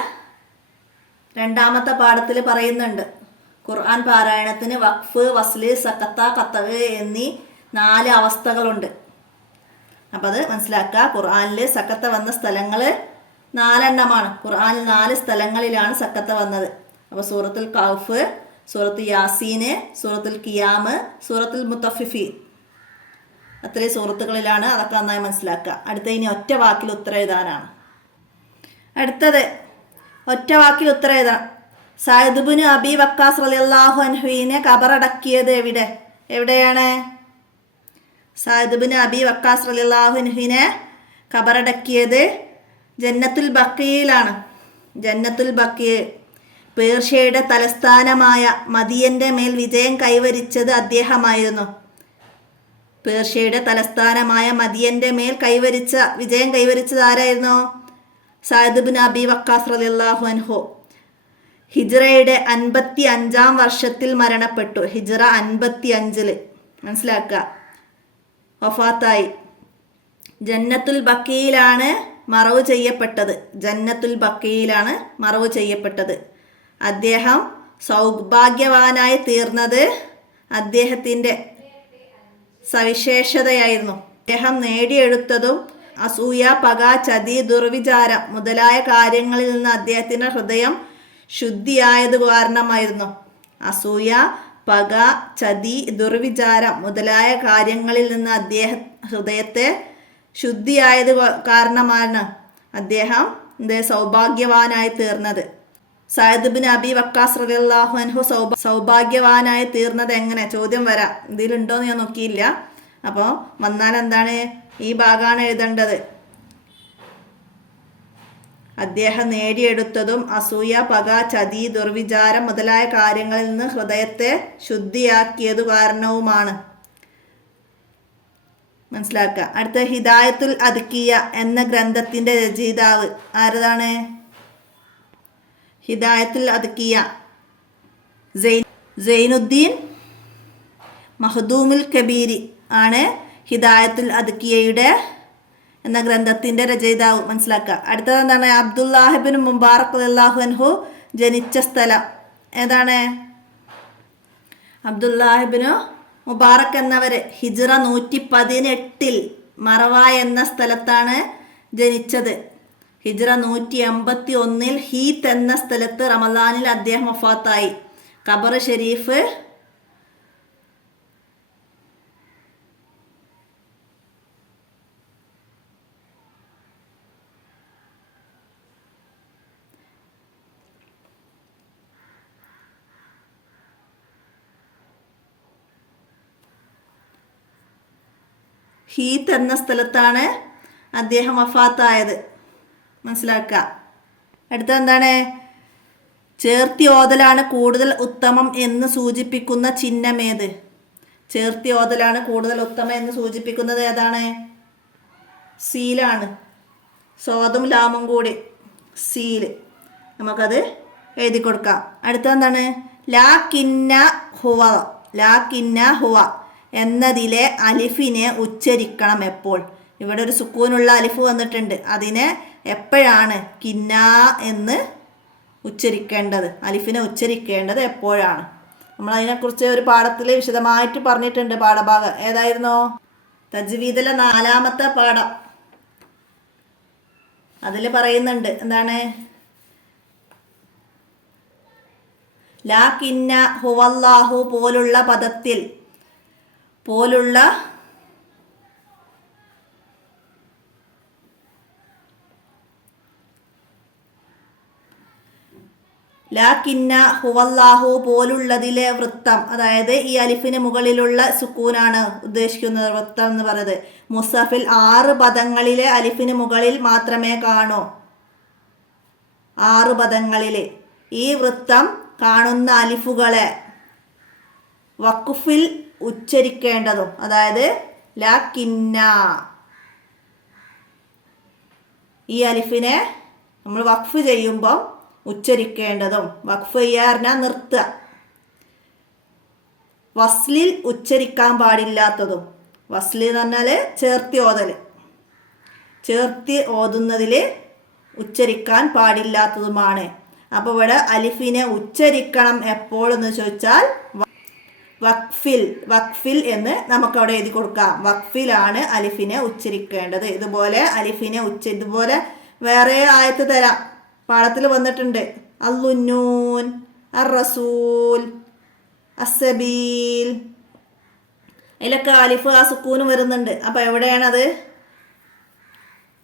2ാമത്തെ പാഠത്തിൽ പറയുന്നുണ്ട്. ഖുർആൻ പാരായണത്തിന് വഖഫ്, വസ്ല്, സക്കത്ത, ഖത്അ എന്നീ 4 അവസ്ഥകളുണ്ട്. അപ്പം അത് മനസ്സിലാക്കുക. ഖുർആനിൽ സക്കത്ത വന്ന സ്ഥലങ്ങൾ 4 എണ്ണമാണ്. ഖുർആനിൽ 4 സ്ഥലങ്ങളിലാണ് സക്കത്ത വന്നത്. അപ്പോൾ സൂറത്തുൽ കഹ്ഫ്, സൂറത്ത് യാസീന്, സൂറത്തുൽ ഖിയാമ്, സൂറത്തുൽ മുത്തഫിഫീൻ, അത്രയും സൂറത്തുകളിലാണ്. അതൊക്കെ നന്നായി മനസ്സിലാക്കുക. അടുത്ത ഇനി ഒറ്റ വാക്കിൽ ഉത്തരം എഴുതാനാണ്. അടുത്തത് ഒറ്റ വാക്കിൽ ഉത്തരം എഴുതാം. സഅദ് ഇബ്നു അബി വക്കാസ് റളിയല്ലാഹു അൻഹുവിനെ ഖബറടക്കിയത് എവിടെയാണ്? സഅദ് ഇബ്നു അബി വക്കാസ് റളിയല്ലാഹു അൻഹുവിനെ ഖബറടക്കിയത് ജന്നത്തുൽ ബഖീയിലാണ്. ജന്നത്തുൽ ബഖീ പേർഷ്യയുടെ തലസ്ഥാനമായ മദിയന്റെ മേൽ വിജയം കൈവരിച്ചത് അദ്ദേഹമായിരുന്നു. പേർഷ്യയുടെ തലസ്ഥാനമായ മദിയന്റെ മേൽ വിജയം കൈവരിച്ചത് ആരായിരുന്നു? സഅദ് ഇബ്നു അബി വക്കാസ് റളിയല്ലാഹു അൻഹു. ഹിജ്റയുടെ 55-ാം വർഷത്തിൽ മരണപ്പെട്ടു. ഹിജ്റ 55-ൽ മനസ്സിലാക്കുക വഫാത്തായി. ജന്നത്തുൽ ബഖീയിലാണ് മറവ് ചെയ്യപ്പെട്ടത്. ജന്നത്തുൽ ബഖീയിലാണ് മറവ് ചെയ്യപ്പെട്ടത്. അദ്ദേഹം സൗഭാഗ്യവാനായി തീർന്നത് അദ്ദേഹത്തിൻ്റെ സവിശേഷതയായിരുന്നു. അദ്ദേഹം നേടിയെടുത്തതും അസൂയ, പക, ചതി, ദുർവിചാരം മുതലായ കാര്യങ്ങളിൽ നിന്ന് അദ്ദേഹത്തിൻ്റെ ഹൃദയം ശുദ്ധിയായത് കാരണമായിരുന്നു. അസൂയ, പക, ചതി, ദുർവിചാരം മുതലായ കാര്യങ്ങളിൽ നിന്ന് ഹൃദയത്തെ ശുദ്ധിയായത് കാരണമാണ് അദ്ദേഹം സൗഭാഗ്യവാനായി തീർന്നത്. സഅദ് ബിൻ അബി വക്കാസ് റളിയല്ലാഹു അൻഹു സൗഭാഗ്യവാനായി തീർന്നത് എങ്ങനെ? ചോദ്യം വരാം. ഇതിലുണ്ടോയെന്ന് ഞാൻ നോക്കിയില്ല. അപ്പോൾ വന്നാൽ എന്താണ്? ഈ ഭാഗമാണ് എഴുതേണ്ടത്. അദ്ദേഹം നേടിയെടുത്തതും അസൂയ, പക, ചതി, ദുർവിചാരം മുതലായ കാര്യങ്ങളിൽ നിന്ന് ഹൃദയത്തെ ശുദ്ധിയാക്കിയതു കാരണവുമാണ്. മനസ്സിലാക്കുക. അടുത്ത ഹിദായത്തുൽ അദ്കിയ എന്ന ഗ്രന്ഥത്തിന്റെ രചയിതാവ് ആരതാണ്? ഹിദായത്തുൽ അദ്കിയ സൈനുദ്ദീൻ മഖ്ദൂമുൽ കബീരി ആണ് ഹിദായത്തുൽ അദ്കിയയുടെ എന്ന ഗ്രന്ഥത്തിന്റെ രചയിതാവ്. മനസ്സിലാക്കുക. അടുത്തത് എന്താണ്? അബ്ദുല്ലാഹിബിൻ മുബാറക് റളിയല്ലാഹു അൻഹു ജനിച്ച സ്ഥലം ഏതാണ്? അബ്ദുല്ലാഹിബിന് മുബാറക് എന്നവര് ഹിജ്റ 118-ൽ മറവ എന്ന സ്ഥലത്താണ് ജനിച്ചത്. ഹിജ്റ 181-ൽ ഹീത്ത് എന്ന സ്ഥലത്ത് റമദാനിൽ അദ്ദേഹം വഫാത്തായി. ഖബർ ഷരീഫ് ഹീത്ത് എന്ന സ്ഥലത്താണ് അദ്ദേഹം വഫാത്തായത്. മനസ്സിലാക്കുക. അടുത്ത എന്താണ്? ചേർത്തി ഓതലാണ് കൂടുതൽ ഉത്തമം എന്ന് സൂചിപ്പിക്കുന്ന ചിഹ്നമേത്? ചേർത്തി ഓതലാണ് കൂടുതൽ ഉത്തമം എന്ന് സൂചിപ്പിക്കുന്നത് ഏതാണ്? സീലാണ്. സ്വാദും ലാമും കൂടി സീല്. നമുക്കത് എഴുതി കൊടുക്കാം. അടുത്ത എന്താണ്? ലാ കിന്ന ഹുവ. ലാ കിന്ന ഹുവ എന്നതിലെ അലിഫിനെ ഉച്ചരിക്കണം എപ്പോൾ? ഇവിടെ ഒരു സുക്കൂനുള്ള അലിഫ് വന്നിട്ടുണ്ട്. അതിനെ എപ്പോഴാണ് കിന്ന എന്ന് ഉച്ചരിക്കേണ്ടത്? അലിഫിനെ ഉച്ചരിക്കേണ്ടത് എപ്പോഴാണ്? നമ്മൾ അതിനെക്കുറിച്ച് ഒരു പാഠത്തിൽ വിശദമായിട്ട് പറഞ്ഞിട്ടുണ്ട്. പാഠഭാഗം ഏതായിരുന്നു? തജ്വീദിലെ 4-ാമത്തെ പാഠം. അതിൽ പറയുന്നുണ്ട് എന്താണ്? ലാ കിന്ന ഹുവല്ലാഹു പോലുള്ള പദത്തിൽ പോലുള്ള ലാകിന്ന ഹുവല്ലാഹു പോലുള്ളതിലെ വൃത്തം, അതായത് ഈ അലിഫിന് മുകളിലുള്ള സുക്കൂനാണ് ഉദ്ദേശിക്കുന്നത്. വൃത്തം എന്ന് പറയുന്നത് മുസഫിൽ 6 പദങ്ങളിലെ അലിഫിന് മുകളിൽ മാത്രമേ കാണൂ. 6 പദങ്ങളിൽ ഈ വൃത്തം കാണുന്ന അലിഫുകളെ വഖഫിൽ ഉച്ചരിക്കേണ്ടതും, അതായത് ലാകിന്ന ഈ അലിഫിനെ നമ്മൾ വഖഫ് ചെയ്യുമ്പോൾ ഉച്ചരിക്കേണ്ടതും, വഖഫ് ചെയ്യാറിന നിർത്തുക, വസ്ലിൽ ഉച്ചരിക്കാൻ പാടില്ലാത്തതും. വസ്ലി എന്ന് പറഞ്ഞാൽ ചേർത്തി ഓതൽ, ചേർത്തി ഓതുന്നതിൽ ഉച്ചരിക്കാൻ പാടില്ലാത്തതുമാണ്. അപ്പോൾ ഇവിടെ അലിഫിനെ ഉച്ചരിക്കണം എപ്പോഴെന്ന് ചോദിച്ചാൽ വഖഫിൽ. വഖഫിൽ എന്ന് നമുക്കവിടെ എഴുതി കൊടുക്കാം. വഖഫിലാണ് അലിഫിനെ ഉച്ചരിക്കേണ്ടത്. ഇതുപോലെ അലിഫിനെ ഇതുപോലെ വേറെ ആയത്ത് തരാം, പാഠത്തിൽ വന്നിട്ടുണ്ട്. അല്ലുന്നൂൻ, അർ റസൂൽ, അസ്സബീൽ, അതിലൊക്കെ അലിഫ് ആ സുക്കൂനും വരുന്നുണ്ട്. അപ്പോൾ എവിടെയാണത്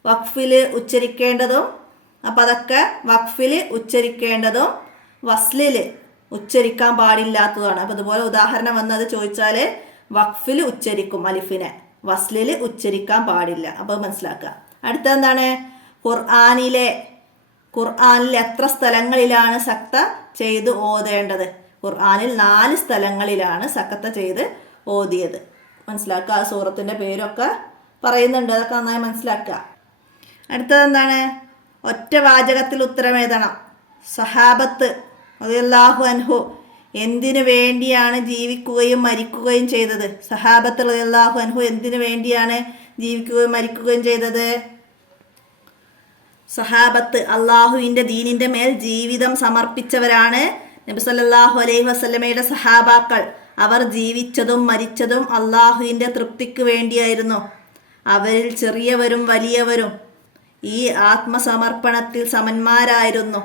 വഖഫിൽ ഉച്ചരിക്കേണ്ടതും? അപ്പം അതൊക്കെ വഖഫിൽ ഉച്ചരിക്കേണ്ടതും വസ്ലിൽ ഉച്ചരിക്കാൻ പാടില്ലാത്തതാണ്. അപ്പം അതുപോലെ ഉദാഹരണം വന്നത് ചോദിച്ചാൽ വഖഫിൽ ഉച്ചരിക്കും അലിഫിനെ, വസ്ലിൽ ഉച്ചരിക്കാൻ പാടില്ല. അപ്പോൾ മനസ്സിലാക്കുക. അടുത്ത എന്താണ്? ഖുർആനിൽ എത്ര സ്ഥലങ്ങളിലാണ് സക്ത ചെയ്ത് ഓതേണ്ടത്? ഖുർആനിൽ 4 സ്ഥലങ്ങളിലാണ് സക്ത ചെയ്ത് ഓതിയത്. മനസ്സിലാക്കുക. ആ സൂറത്തിൻ്റെ പേരൊക്കെ പറയുന്നുണ്ട്, അതൊക്കെ നന്നായി മനസ്സിലാക്കുക. അടുത്തത് എന്താണ്? ഒറ്റ വാചകത്തിൽ ഉത്തരം എഴുതണം. സഹാബത്ത് റളിയല്ലാഹു അൻഹു എന്തിനു വേണ്ടിയാണ് ജീവിക്കുകയും മരിക്കുകയും ചെയ്തത്? സഹാബത്ത് റളിയല്ലാഹു അൻഹു എന്തിനു വേണ്ടിയാണ് ജീവിക്കുകയും മരിക്കുകയും ചെയ്തത്? സഹാബത്ത് അള്ളാഹുവിൻ്റെ ദീനിൻ്റെ മേൽ ജീവിതം സമർപ്പിച്ചവരാണ് നബി സല്ലല്ലാഹു അലൈഹി വസല്ലമയുടെ സഹാബാക്കൾ. അവർ ജീവിച്ചതും മരിച്ചതും അള്ളാഹുവിൻ്റെ തൃപ്തിക്ക് വേണ്ടിയായിരുന്നു. അവരിൽ ചെറിയവരും വലിയവരും ഈ ആത്മസമർപ്പണത്തിൽ സമന്മാരായിരുന്നു.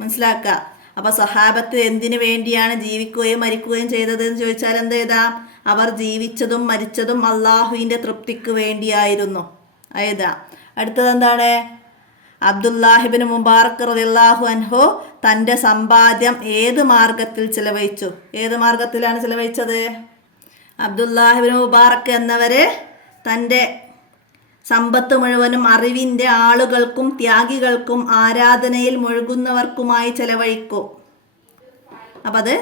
മനസ്സിലാക്കുക. അപ്പോൾ സഹാബത്ത് എന്തിനു വേണ്ടിയാണ് ജീവിക്കുകയും മരിക്കുകയും ചെയ്തത് എന്ന് ചോദിച്ചാൽ എന്ത് എഴുതാം? അവർ ജീവിച്ചതും മരിച്ചതും അള്ളാഹുവിൻ്റെ തൃപ്തിക്ക് വേണ്ടിയായിരുന്നു. എഴുതാം. അടുത്തത് എന്താണ്? അബ്ദുല്ലാഹിബ്നു മുബാറക് റളിയല്ലാഹു അൻഹു തൻ്റെ സമ്പാദ്യം ഏത് മാർഗത്തിൽ ചിലവഴിച്ചു? ഏത് മാർഗത്തിലാണ് ചിലവഴിച്ചത്? അബ്ദുല്ലാഹിബ്നു മുബാറക് എന്നവര് തൻ്റെ സമ്പത്ത് മുഴുവനും അറിവിൻ്റെ ആളുകൾക്കും ത്യാഗികൾക്കും ആരാധനയിൽ മുഴുകുന്നവർക്കുമായി ചെലവഴിക്കും. അപ്പം അത്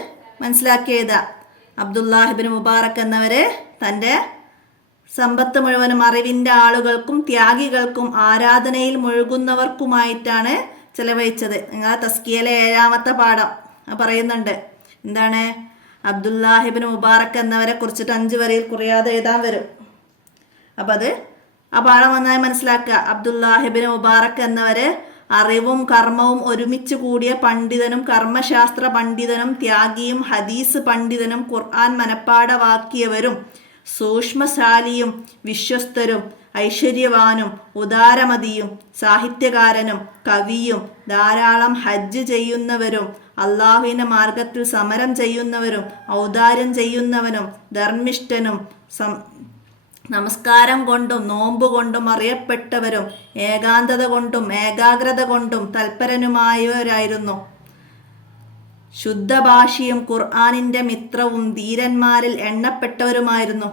മനസ്സിലാക്കി എഴുതാം. അബ്ദുല്ലാഹിബ്നു മുബാറക് എന്നവര് തൻ്റെ സമ്പത്ത് മുഴുവനും അറിവിൻ്റെ ആളുകൾക്കും ത്യാഗികൾക്കും ആരാധനയിൽ മുഴുകുന്നവർക്കുമായിട്ടാണ് ചെലവഴിച്ചത്. നിങ്ങൾ തസ്കിയയിലെ 7ാമത്തെ പാഠം പറയുന്നുണ്ട്. എന്താണ്? അബ്ദുല്ലാഹിബ്നു മുബാറക് എന്നവരെ കുറിച്ചിട്ട് 5 വരിയിൽ കുറയാതെ എഴുതാൻ വരും. അപ്പം അത് ആ പാഠം നന്നായി മനസ്സിലാക്കുക. അബ്ദുല്ലാഹിബ്നു മുബാറക് എന്നവര് അറിവും കർമ്മവും ഒരുമിച്ച് കൂടിയ പണ്ഡിതനും കർമ്മശാസ്ത്ര പണ്ഡിതനും ത്യാഗിയും ഹദീസ് പണ്ഡിതനും ഖുർആൻ മനപ്പാഠമാക്കിയവരും സൂക്ഷ്മശാലിയും വിശ്വസ്തരും ഐശ്വര്യവാനും ഉദാരമതിയും സാഹിത്യകാരനും കവിയും ധാരാളം ഹജ്ജ് ചെയ്യുന്നവരും അള്ളാഹുവിൻ്റെ മാർഗത്തിൽ സമരം ചെയ്യുന്നവരും ഔദാര്യം ചെയ്യുന്നവനും ധർമ്മിഷ്ഠനും നമസ്കാരം കൊണ്ടും നോമ്പ് കൊണ്ടും അറിയപ്പെട്ടവരും ഏകാന്തത കൊണ്ടും ഏകാഗ്രത കൊണ്ടും തൽപരനുമായവരായിരുന്നു. ശുദ്ധഭാഷിയും ഖുർആനിൻ്റെ മിത്രവും ധീരന്മാരിൽ എണ്ണപ്പെട്ടവരുമായിരുന്നു.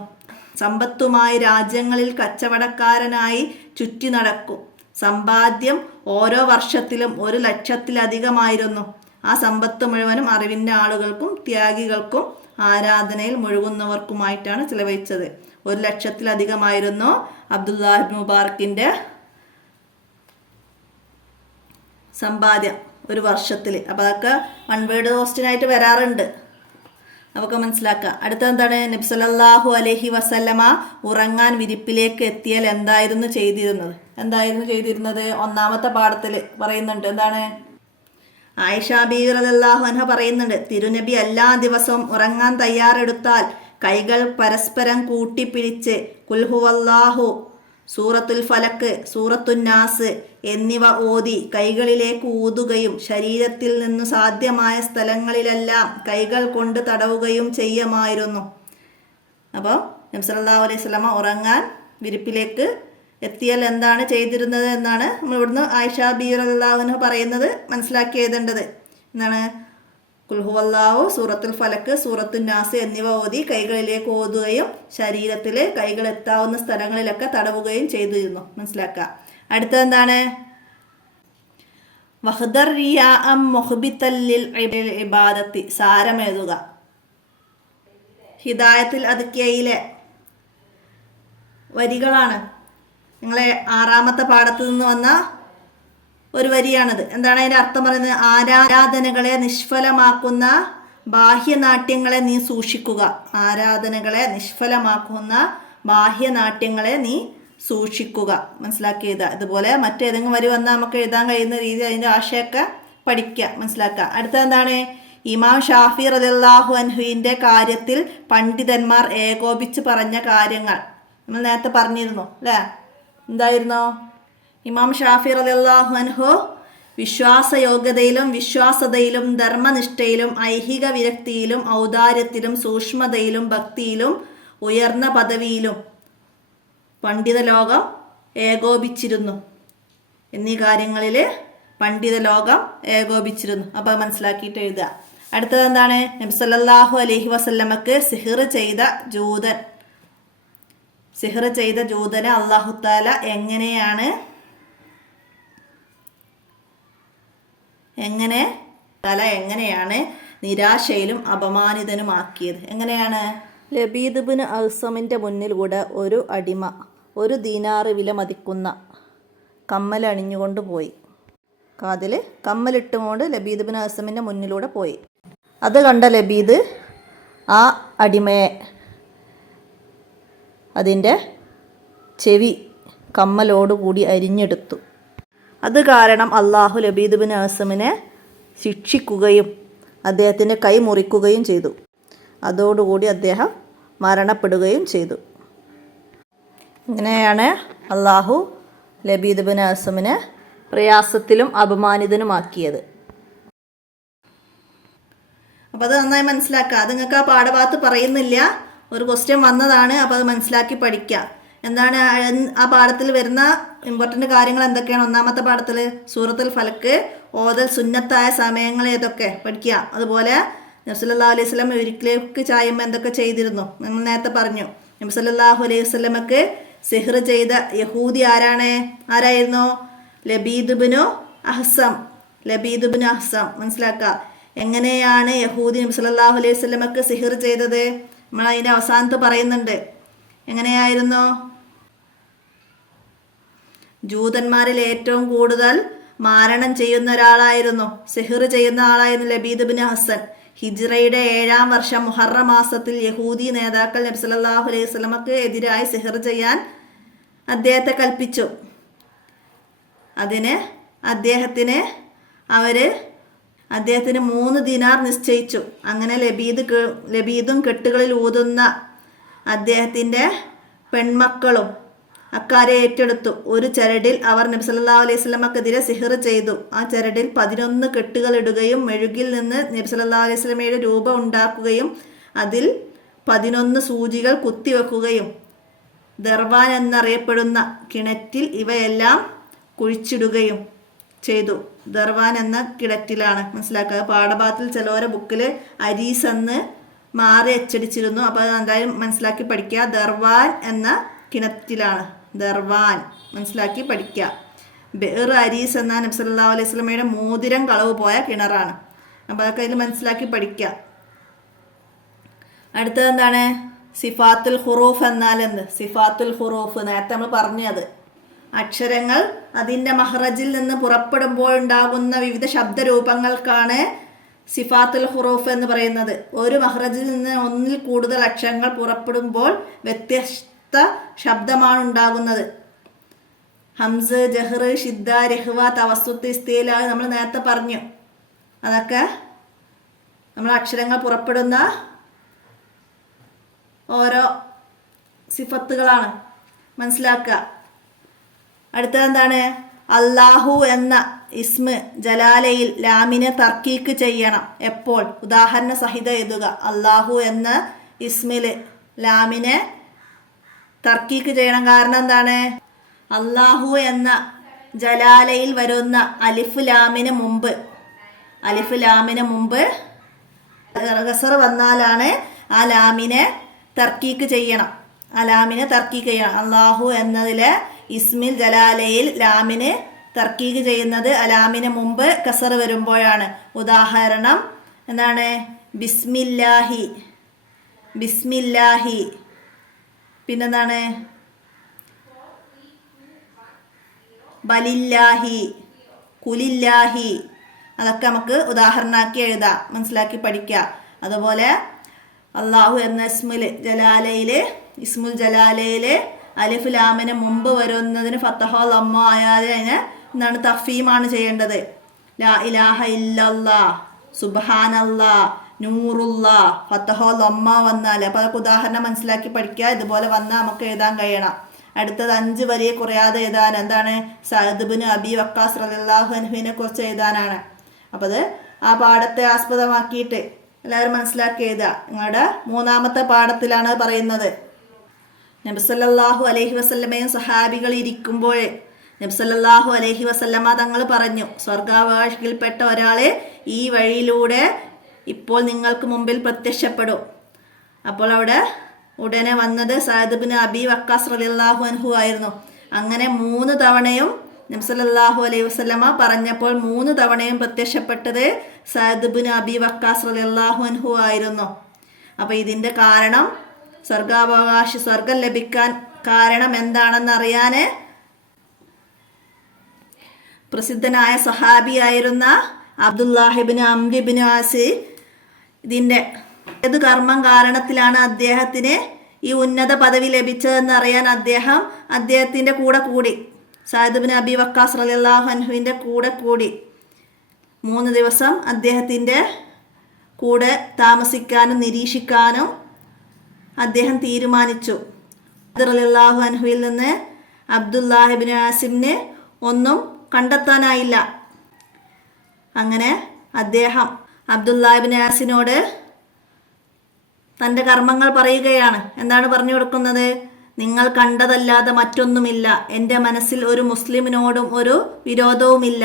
സമ്പത്തുമായി രാജ്യങ്ങളിൽ കച്ചവടക്കാരനായി ചുറ്റി നടക്കും. സമ്പാദ്യം ഓരോ വർഷത്തിലും 1 ലക്ഷത്തിലധികമായിരുന്നു. ആ സമ്പത്ത് മുഴുവനും അറിവിൻ്റെ ആളുകൾക്കും ത്യാഗികൾക്കും ആരാധനയിൽ മുഴുകുന്നവർക്കുമായിട്ടാണ് ചിലവഴിച്ചത്. 1 ലക്ഷത്തിലധികമായിരുന്നു അബ്ദുല്ലാഹിബ്നു മുബാറക്കിൻ്റെ സമ്പാദ്യം ഒരു വർഷത്തിൽ. അപ്പോൾ അതൊക്കെ 1 വേർഡ് ക്വസ്റ്റ്യനായിട്ട് വരാറുണ്ട്. അതൊക്കെ മനസ്സിലാക്കുക. അടുത്തെന്താണ്? നബി സല്ലല്ലാഹു അലൈഹി വസല്ലമ ഉറങ്ങാൻ വിരിപ്പിലേക്ക് എത്തിയാൽ എന്തായിരുന്നു ചെയ്തിരുന്നത്? 1ാമത്തെ പാഠത്തിൽ പറയുന്നുണ്ട്. എന്താണ്? ആയിഷ ബീവി റളിയല്ലാഹു അൻഹ പറയുന്നുണ്ട്, തിരുനബി എല്ലാ ദിവസവും ഉറങ്ങാൻ തയ്യാറെടുത്താൽ കൈകൾ പരസ്പരം കൂട്ടിപ്പിടിച്ച് ഖുൽ ഹുവല്ലാഹു, സൂറത്തുൽ ഫലക്ക്, സൂറത്തുൻ നാസ് എന്നിവ ഓതി കൈകളിലേക്ക് ഊതുകയും ശരീരത്തിൽ നിന്നു സാധ്യമായ സ്ഥലങ്ങളിലെല്ലാം കൈകൾ കൊണ്ട് തടവുകയും ചെയ്യുമായിരുന്നു. അപ്പോൾ നബി സല്ലല്ലാഹു അലൈഹി വസല്ലമ ഉറങ്ങാൻ വിരിപ്പിലേക്ക് എത്തിയാൽ എന്താണ് ചെയ്തിരുന്നത് എന്നാണ് നമ്മൾ ഇവിടുന്ന് ആയിഷ ബീവി റളിയല്ലാഹു അൻഹ പറയുന്നത് മനസ്സിലാക്കി എഴുതേണ്ടത്. എന്താണ്? ഖുൽ ഹുവല്ലാഹു, സൂറത്തുൽ ഫലക്ക്, സൂറത്തുൻ നാസ് എന്നിവ ഓതി കൈകളിലേക്ക് ഓതുകയും ശരീരത്തിൽ കൈകൾ എത്താവുന്ന സ്ഥലങ്ങളിലൊക്കെ തടവുകയും ചെയ്തിരുന്നു. മനസ്സിലാക്കുക. അടുത്തത് എന്താണ്? വഹ്ദർ റിയാഅം മുഹ്ബിതൽ ലിൽ ഇബാദത്തി, സാരമെഴുതുക. ഹിദായത്തുൽ അദ്കിയയിലെ വരികളാണ്. നിങ്ങളെ 6ാമത്തെ പാഠത്തിൽ നിന്ന് വന്ന ഒരു വരിയാണിത്. എന്താണ് അതിൻ്റെ അർത്ഥം പറയുന്നത്? ആരാധനകളെ നിഷ്ഫലമാക്കുന്ന ബാഹ്യനാട്യങ്ങളെ നീ സൂക്ഷിക്കുക. ആരാധനകളെ നിഷ്ഫലമാക്കുന്ന ബാഹ്യനാട്യങ്ങളെ നീ സൂക്ഷിക്കുക. മനസ്സിലാക്കിയത്. ഇതുപോലെ മറ്റേതെങ്കിലും വരി വന്നാൽ നമുക്ക് എഴുതാൻ കഴിയുന്ന രീതി അതിൻ്റെ ആശയമൊക്കെ പഠിക്കുക, മനസ്സിലാക്കുക. അടുത്തത് എന്താണ്? ഇമാം ഷാഫി റളിയല്ലാഹു അൻഹുവിൻ്റെ കാര്യത്തിൽ പണ്ഡിതന്മാർ ഏകോപിച്ച് പറഞ്ഞ കാര്യങ്ങൾ നമ്മൾ നേരത്തെ പറഞ്ഞിരുന്നു അല്ലേ? എന്തായിരുന്നു? ഇമാം ഷാഫി റളിയല്ലാഹു അൻഹു വിശ്വാസയോഗ്യതയിലും വിശ്വാസതയിലും ധർമ്മനിഷ്ഠയിലും ഐഹിക വിരക്തിയിലും ഔദാര്യത്തിലും സൂക്ഷ്മതയിലും ഭക്തിയിലും ഉയർന്ന പദവിയിലും പണ്ഡിത ലോകം ഏകോപിച്ചിരുന്നു എന്നീ കാര്യങ്ങളിൽ പണ്ഡിത ലോകം ഏകോപിച്ചിരുന്നു. അപ്പോൾ മനസ്സിലാക്കിയിട്ട് എഴുതുക. അടുത്തത് എന്താണ്? നബി സല്ലല്ലാഹു അലൈഹി വസല്ലമക്ക് സിഹ്ർ ചെയ്ത ജൂതനെ അല്ലാഹു തആല എങ്ങനെയാണ് നിരാശയിലും അപമാനിതനുമാക്കിയത്? എങ്ങനെയാണ്? ലബീദ് ഇബ്നു അൽസമിൻ്റെ മുന്നിലൂടെ ഒരു അടിമ 1 ദീനാർ വില മതിക്കുന്ന കമ്മൽ അണിഞ്ഞുകൊണ്ട് പോയി. കാതിൽ കമ്മലിട്ടുകൊണ്ട് ലബീദ് ബിൻ അസമിൻ്റെ മുന്നിലൂടെ പോയി. അത് കണ്ട ലബീദ് ആ അടിമയെ അതിൻ്റെ ചെവി കമ്മലോടുകൂടി അരിഞ്ഞെടുത്തു. അത് കാരണം അള്ളാഹു ലബീദ് ബിൻ അസമിനെ ശിക്ഷിക്കുകയും അദ്ദേഹത്തിൻ്റെ കൈ മുറിക്കുകയും ചെയ്തു. അതോടുകൂടി അദ്ദേഹം മരണപ്പെടുകയും ചെയ്തു. ഇങ്ങനെയാണ് അള്ളാഹു ലബീദ് ബിൻ അസമിനെ പ്രയാസത്തിലും അപമാനിതനുമാക്കിയത്. അപ്പോൾ അത് നന്നായി മനസ്സിലാക്കുക. അത് നിങ്ങൾക്ക് ആ പാഠഭാഗത്ത് പറയുന്നില്ല, ഒരു ക്വസ്റ്റ്യൻ വന്നതാണ്. അപ്പോൾ അത് മനസ്സിലാക്കി പഠിക്കുക. എന്താണ് ആ പാഠത്തിൽ വരുന്ന ഇമ്പോർട്ടൻ്റ് കാര്യങ്ങൾ എന്തൊക്കെയാണ്? ഒന്നാമത്തെ പാഠത്തിൽ സൂറത്തുൽ ഫലക്ക് ഓതൽ സുന്നത്തായ സമയങ്ങൾ ഏതൊക്കെ പഠിക്കുക. അതുപോലെ നബി സല്ലല്ലാഹു അലൈഹി വസല്ലം ഒരിക്കലേക്ക് ചായുമ്പോൾ എന്തൊക്കെ ചെയ്തിരുന്നു നമ്മൾ നേരത്തെ പറഞ്ഞു. നബി സല്ലല്ലാഹു അലൈഹി വസല്ലമക്ക് സിഹ്ർ ചെയ്ത യഹൂദി ആരായിരുന്നു? ലബീദ് ബിനു അഹ്സം. മനസ്സിലാക്കുക. എങ്ങനെയാണ് യഹൂദി നബി സല്ലല്ലാഹു അലൈഹി വസല്ലമക്ക് സിഹ്ർ ചെയ്തത്? നമ്മൾ അതിൻ്റെ അവസാനത്ത് പറയുന്നുണ്ട്. എങ്ങനെയായിരുന്നു? ജൂതന്മാരിൽ ഏറ്റവും കൂടുതൽ മാരണം ചെയ്യുന്ന ഒരാളായിരുന്നു, സിഹ്ർ ചെയ്യുന്ന ആളായിരുന്നു ലബീദ് ബിൻ ഹസൻ. ഹിജ്റയുടെ 7-ാം വർഷം മുഹറം മാസത്തിൽ യഹൂദി നേതാക്കൾ നബി സല്ലല്ലാഹു അലൈഹി വസല്ലമക്ക് എതിരായി സിഹ്ർ ചെയ്യാൻ അദ്ദേഹത്തെ കൽപ്പിച്ചു. അതിന് അദ്ദേഹത്തിന് 3 ദിനാർ നിശ്ചയിച്ചു. അങ്ങനെ ലബീദും കെട്ടുകളിൽ ഊതുന്ന അദ്ദേഹത്തിൻ്റെ പെൺമക്കളും അക്കാരെ ഏറ്റെടുത്തു. ഒരു ചരടിൽ അവർ നബി സല്ലല്ലാഹു അലൈഹി വസല്ലമക്കെതിരെ സിഹ്ർ ചെയ്തു. ആ ചരടിൽ 11 കെട്ടുകൾ ഇടുകയും മെഴുകിൽ നിന്ന് നബി സല്ലല്ലാഹു അലൈഹി വസല്ലമയുടെ രൂപം ഉണ്ടാക്കുകയും അതിൽ 11 സൂചികൾ കുത്തിവെക്കുകയും ദർവാൻ എന്നറിയപ്പെടുന്ന കിണറ്റിൽ ഇവയെല്ലാം കുഴിച്ചിടുകയും ചെയ്തു. ദർവാൻ എന്ന കിണറ്റിലാണ്. മനസ്സിലാക്കുക. പാഠഭാഗത്തിൽ ചിലവരെ ബുക്കിൽ അരീസ് എന്ന് മാറി അച്ചടിച്ചിരുന്നു. അപ്പോൾ അത് എന്തായാലും മനസ്സിലാക്കി പഠിക്കുക. ദർവാൻ എന്ന കിണറ്റിലാണ്. ദർവാൻ മനസ്സിലാക്കി പഠിക്കുക. ബെർ അരീസ് എന്ന നബി സല്ലല്ലാഹു അലൈഹി വസല്ലമയുടെ മോതിരം കളവ് പോയ കിണറാണ്. അപ്പോൾ അതൊക്കെ അതിൽ മനസ്സിലാക്കി പഠിക്കുക. അടുത്തത് എന്താണ്? സിഫാത്തുൽ ഹുറൂഫ് എന്നാൽ എന്ത്? സിഫാത്തുൽ ഹുറൂഫ് നേരത്തെ നമ്മൾ പറഞ്ഞത് അക്ഷരങ്ങൾ അതിൻ്റെ മഹ്റജിൽ നിന്ന് പുറപ്പെടുമ്പോൾ ഉണ്ടാകുന്ന വിവിധ ശബ്ദരൂപങ്ങൾക്കാണ് സിഫാത്തുൽ ഹുറൂഫ് എന്ന് പറയുന്നത്. ഒരു മഹ്റജിൽ നിന്ന് ഒന്നിൽ കൂടുതൽ അക്ഷരങ്ങൾ പുറപ്പെടുമ്പോൾ വ്യത്യസ്ത ശബ്ദമാണ് ഉണ്ടാകുന്നത്. ഹംസ്, ജഹ്ർ, ഷിദ്ദ, രഹ്വ, തവസ്സുത്ത്, ഇസ്തിലാ നമ്മൾ നേരത്തെ പറഞ്ഞു. അതൊക്കെ നമ്മൾ അക്ഷരങ്ങൾ പുറപ്പെടുന്ന ഓരോ സിഫത്തുകളാണ്. മനസ്സിലാക്കുക. അടുത്തത് എന്താണ്? അല്ലാഹു എന്ന ഇസ്മ് ജലാലയിൽ ലാമിനെ തർക്കീക്ക് ചെയ്യണം. എപ്പോൾ? ഉദാഹരണ സഹിതം എഴുതുക. അല്ലാഹു എന്ന ഇസ്മിൽ ലാമിനെ തർക്കീക്ക് ചെയ്യണം. കാരണം എന്താണ്? അല്ലാഹു എന്ന ജലാലയിൽ വരുന്ന അലിഫ് ലാമിന് മുമ്പ് ഗസർ വന്നാലാണ് ആ ലാമിനെ തർക്കീക്ക് ചെയ്യണം. അല്ലാഹു എന്നതിലെ ഇസ്മിൽ ജലാലയിൽ ലാമിന് തർക്കീക്ക് ചെയ്യുന്നത് അലാമിന് മുമ്പ് കസർ വരുമ്പോഴാണ്. ഉദാഹരണം എന്താണ്? ബിസ്മില്ലാഹി. പിന്നെന്താണ്? ബലില്ലാഹി, കുലില്ലാഹി. അതൊക്കെ നമുക്ക് ഉദാഹരണമാക്കി എഴുതാം. മനസ്സിലാക്കി പഠിക്കുക. അതുപോലെ അള്ളാഹു എന്ന ഇസ്മുൽ ജലാലയില് അലിഫ് ലാമിന് മുമ്പ് വരുന്നതിന് ഫത്തഹോ ലമ്മോ ആയാതെ അതിന് എന്താണ്? തഫീമാണ് ചെയ്യേണ്ടത്. ലാ ഇലാഹ ഇല്ലല്ലാ, സുബ്ഹാനല്ലാ, നൂറുല്ലാ, ഫത്തഹോ ലമ്മ വന്നാൽ അപ്പോൾ അതൊക്കെ ഉദാഹരണം മനസ്സിലാക്കി പഠിക്കുക. ഇതുപോലെ വന്നാൽ നമുക്ക് എഴുതാൻ കഴിയണം. അടുത്തത് 5 വരിയെ കുറയാതെ എഴുതാൻ. എന്താണ്? സഅദ് ഇബ്നു അബി വക്കാസ് റളിയല്ലാഹു അൻഹുവിനെ കുറിച്ച് എഴുതാനാണ്. അപ്പോൾ അത് ആ പാഠത്തെ ആസ്പദമാക്കിയിട്ട് എല്ലാവരും മനസ്സിലാക്കി എഴുതുക. നിങ്ങളുടെ 3-ാമത്തെ പാഠത്തിലാണ് പറയുന്നത്. നബി സല്ലല്ലാഹു അലൈഹി വസല്ലമയും സഹാബികൾ ഇരിക്കുമ്പോൾ നബി സല്ലല്ലാഹു അലൈഹി വസല്ലമ തങ്ങൾ പറഞ്ഞു, സ്വർഗാവകാശികളിൽപ്പെട്ട ഒരാളെ ഈ വഴിയിലൂടെ ഇപ്പോൾ നിങ്ങൾക്ക് മുമ്പിൽ പ്രത്യക്ഷപ്പെടും. അപ്പോൾ അവിടെ ഉടനെ വന്നത് സഅദ് ഇബ്നു അബി വക്കാസ് റളിയല്ലാഹു അൻഹു ആയിരുന്നു. അങ്ങനെ 3 തവണയും നബി സല്ലല്ലാഹു അലൈഹി വസല്ലമ പറഞ്ഞപ്പോൾ 3 തവണയും പ്രത്യക്ഷപ്പെട്ടത് സഅദ് ഇബ്നു അബി വക്കാസ് റളിയല്ലാഹു അൻഹു ആയിരുന്നു. അപ്പോൾ ഇതിൻ്റെ കാരണം സ്വർഗം ലഭിക്കാൻ കാരണം എന്താണെന്ന് അറിയാൻ പ്രസിദ്ധനായ സഹാബിയായിരുന്ന അബ്ദുല്ലാഹിബിന് അംരിബിന് ആസ് ഇതിൻ്റെ ഏത് കർമ്മം കാരണത്തിലാണ് അദ്ദേഹത്തിന് ഈ ഉന്നത പദവി ലഭിച്ചതെന്ന് അറിയാൻ അദ്ദേഹത്തിൻ്റെ കൂടെ കൂടി. സഅദ് ബിൻ അബി വക്കാസ് റളിയല്ലാഹു അൻഹുവിൻ്റെ കൂടെ കൂടി 3 ദിവസം അദ്ദേഹത്തിൻ്റെ കൂടെ താമസിക്കാനും നിരീക്ഷിക്കാനും അദ്ദേഹം തീരുമാനിച്ചു. റളിയല്ലാഹു അൻഹുവിൽ നിന്ന് അബ്ദുല്ലാഹിബിൻ ആസിമിന് ഒന്നും കണ്ടെത്താനായില്ല. അങ്ങനെ അദ്ദേഹം അബ്ദുല്ലാഹിബിൻ ആസിനോട് തൻ്റെ കർമ്മങ്ങൾ പറയുകയാണ്. എന്താണ് പറഞ്ഞു കൊടുക്കുന്നത്? നിങ്ങൾ കണ്ടതല്ലാതെ മറ്റൊന്നുമില്ല. എൻ്റെ മനസ്സിൽ ഒരു മുസ്ലിമിനോടും ഒരു വിരോധവുമില്ല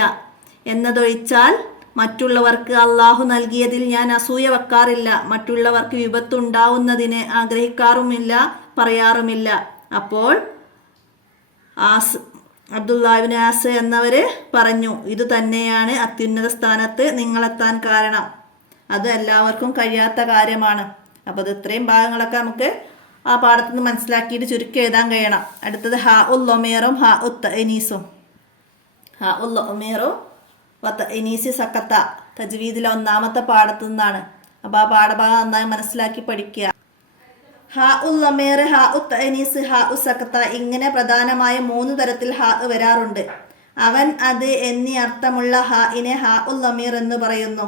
എന്നതൊഴിച്ചാൽ മറ്റുള്ളവർക്ക് അള്ളാഹു നൽകിയതിൽ ഞാൻ അസൂയ വെക്കാറില്ല. മറ്റുള്ളവർക്ക് വിപത്തുണ്ടാവുന്നതിന് ആഗ്രഹിക്കാറുമില്ല, പറയാറുമില്ല. അപ്പോൾ അബ്ദുല്ലാഹിബിൻ ആസ് എന്നവർ പറഞ്ഞു, ഇത് തന്നെയാണ് അത്യുന്നത സ്ഥാനത്ത് നിങ്ങളെത്താൻ കാരണം. അത് എല്ലാവർക്കും കഴിയാത്ത കാര്യമാണ്. അപ്പോൾ അത് ഇത്രയും ഭാഗങ്ങളൊക്കെ നമുക്ക് ആ പാഠത്തിൽ നിന്ന് മനസ്സിലാക്കിയിട്ട് ചുരുക്കി എഴുതാൻ കഴിയണം. അടുത്തത് ഹാ ഉൽ ലൊമീറും ഹാ ഉത്ത് എനീസും. ഹാ ഉൽ ലൊമീറും വത്ത് എനീസി സക്കത്ത തജ്വീദിലെ 1ാമത്തെ പാഠത്തു നിന്നാണ്. അപ്പോൾ ആ പാഠഭാഗം നന്നായി മനസ്സിലാക്കി പഠിക്കുക. ഹാ ഉൽ ലമീർ, ഹാ ഉത്ത് അനീസ്, ഹാ ഉ സക്കത്ത ഇങ്ങനെ പ്രധാനമായ 3 തരത്തിൽ ഹാ വരാറുണ്ട്. അവൻ, അത് എന്നീ അർത്ഥമുള്ള ഹാഇനെ ഹാ ഉൽ ലമീർ എന്ന് പറയുന്നു.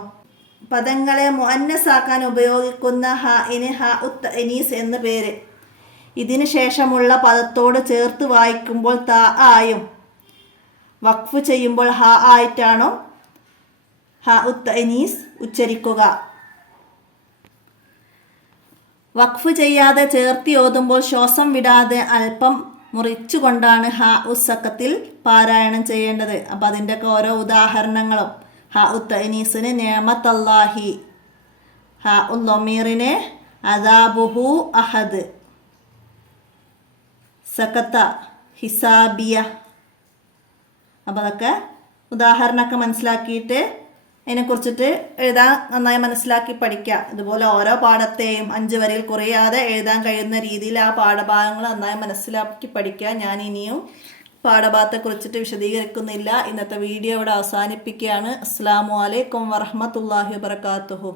പദങ്ങളെ മുഅന്നസാക്കാൻ ഉപയോഗിക്കുന്ന ഹാഇന് ഹാ ഉത്ത് അനീസ് എന്ന് പേര്. ഇതിന് ശേഷമുള്ള പദത്തോട് ചേർത്ത് വായിക്കുമ്പോൾ താ ആയും വഖഫ് ചെയ്യുമ്പോൾ ഹാ ആയിട്ടാണോ ഹാ ഉത്ത് അനീസ് ഉച്ചരിക്കുക. വഖഫ് ചെയ്യാതെ ചേർത്തി ഓതുമ്പോൾ ശ്വാസം വിടാതെ അല്പം മുറിച്ചുകൊണ്ടാണ് ഹാ ഉസ്സക്കത്തിൽ പാരായണം ചെയ്യേണ്ടത്. അപ്പം അതിൻ്റെയൊക്കെ ഓരോ ഉദാഹരണങ്ങളും. ഹാ ഉത്ത് അനീസിന് നിഅമത്തല്ലാഹി, ഹാ ഉൽ ലമീറിന് അദാബുഹു അഹദ്, സക്കത്ത ഹിസാബിയ. അപ്പം അതൊക്കെ ഉദാഹരണമൊക്കെ മനസ്സിലാക്കിയിട്ട് അതിനെക്കുറിച്ചിട്ട് എഴുതാൻ നന്നായി മനസ്സിലാക്കി പഠിക്കുക. ഇതുപോലെ ഓരോ പാഠത്തെയും 5 വരിയിൽ കുറയാതെ എഴുതാൻ കഴിയുന്ന രീതിയിൽ ആ പാഠഭാഗങ്ങൾ നന്നായി മനസ്സിലാക്കി പഠിക്കുക. ഞാൻ ഇനിയും പാഠഭാഗത്തെക്കുറിച്ചിട്ട് വിശദീകരിക്കുന്നില്ല. ഇന്നത്തെ വീഡിയോ ഇവിടെ അവസാനിപ്പിക്കുകയാണ്. അസ്സലാമു അലൈക്കും വറഹ്മത്തുള്ളാഹി വബറകാതുഹു.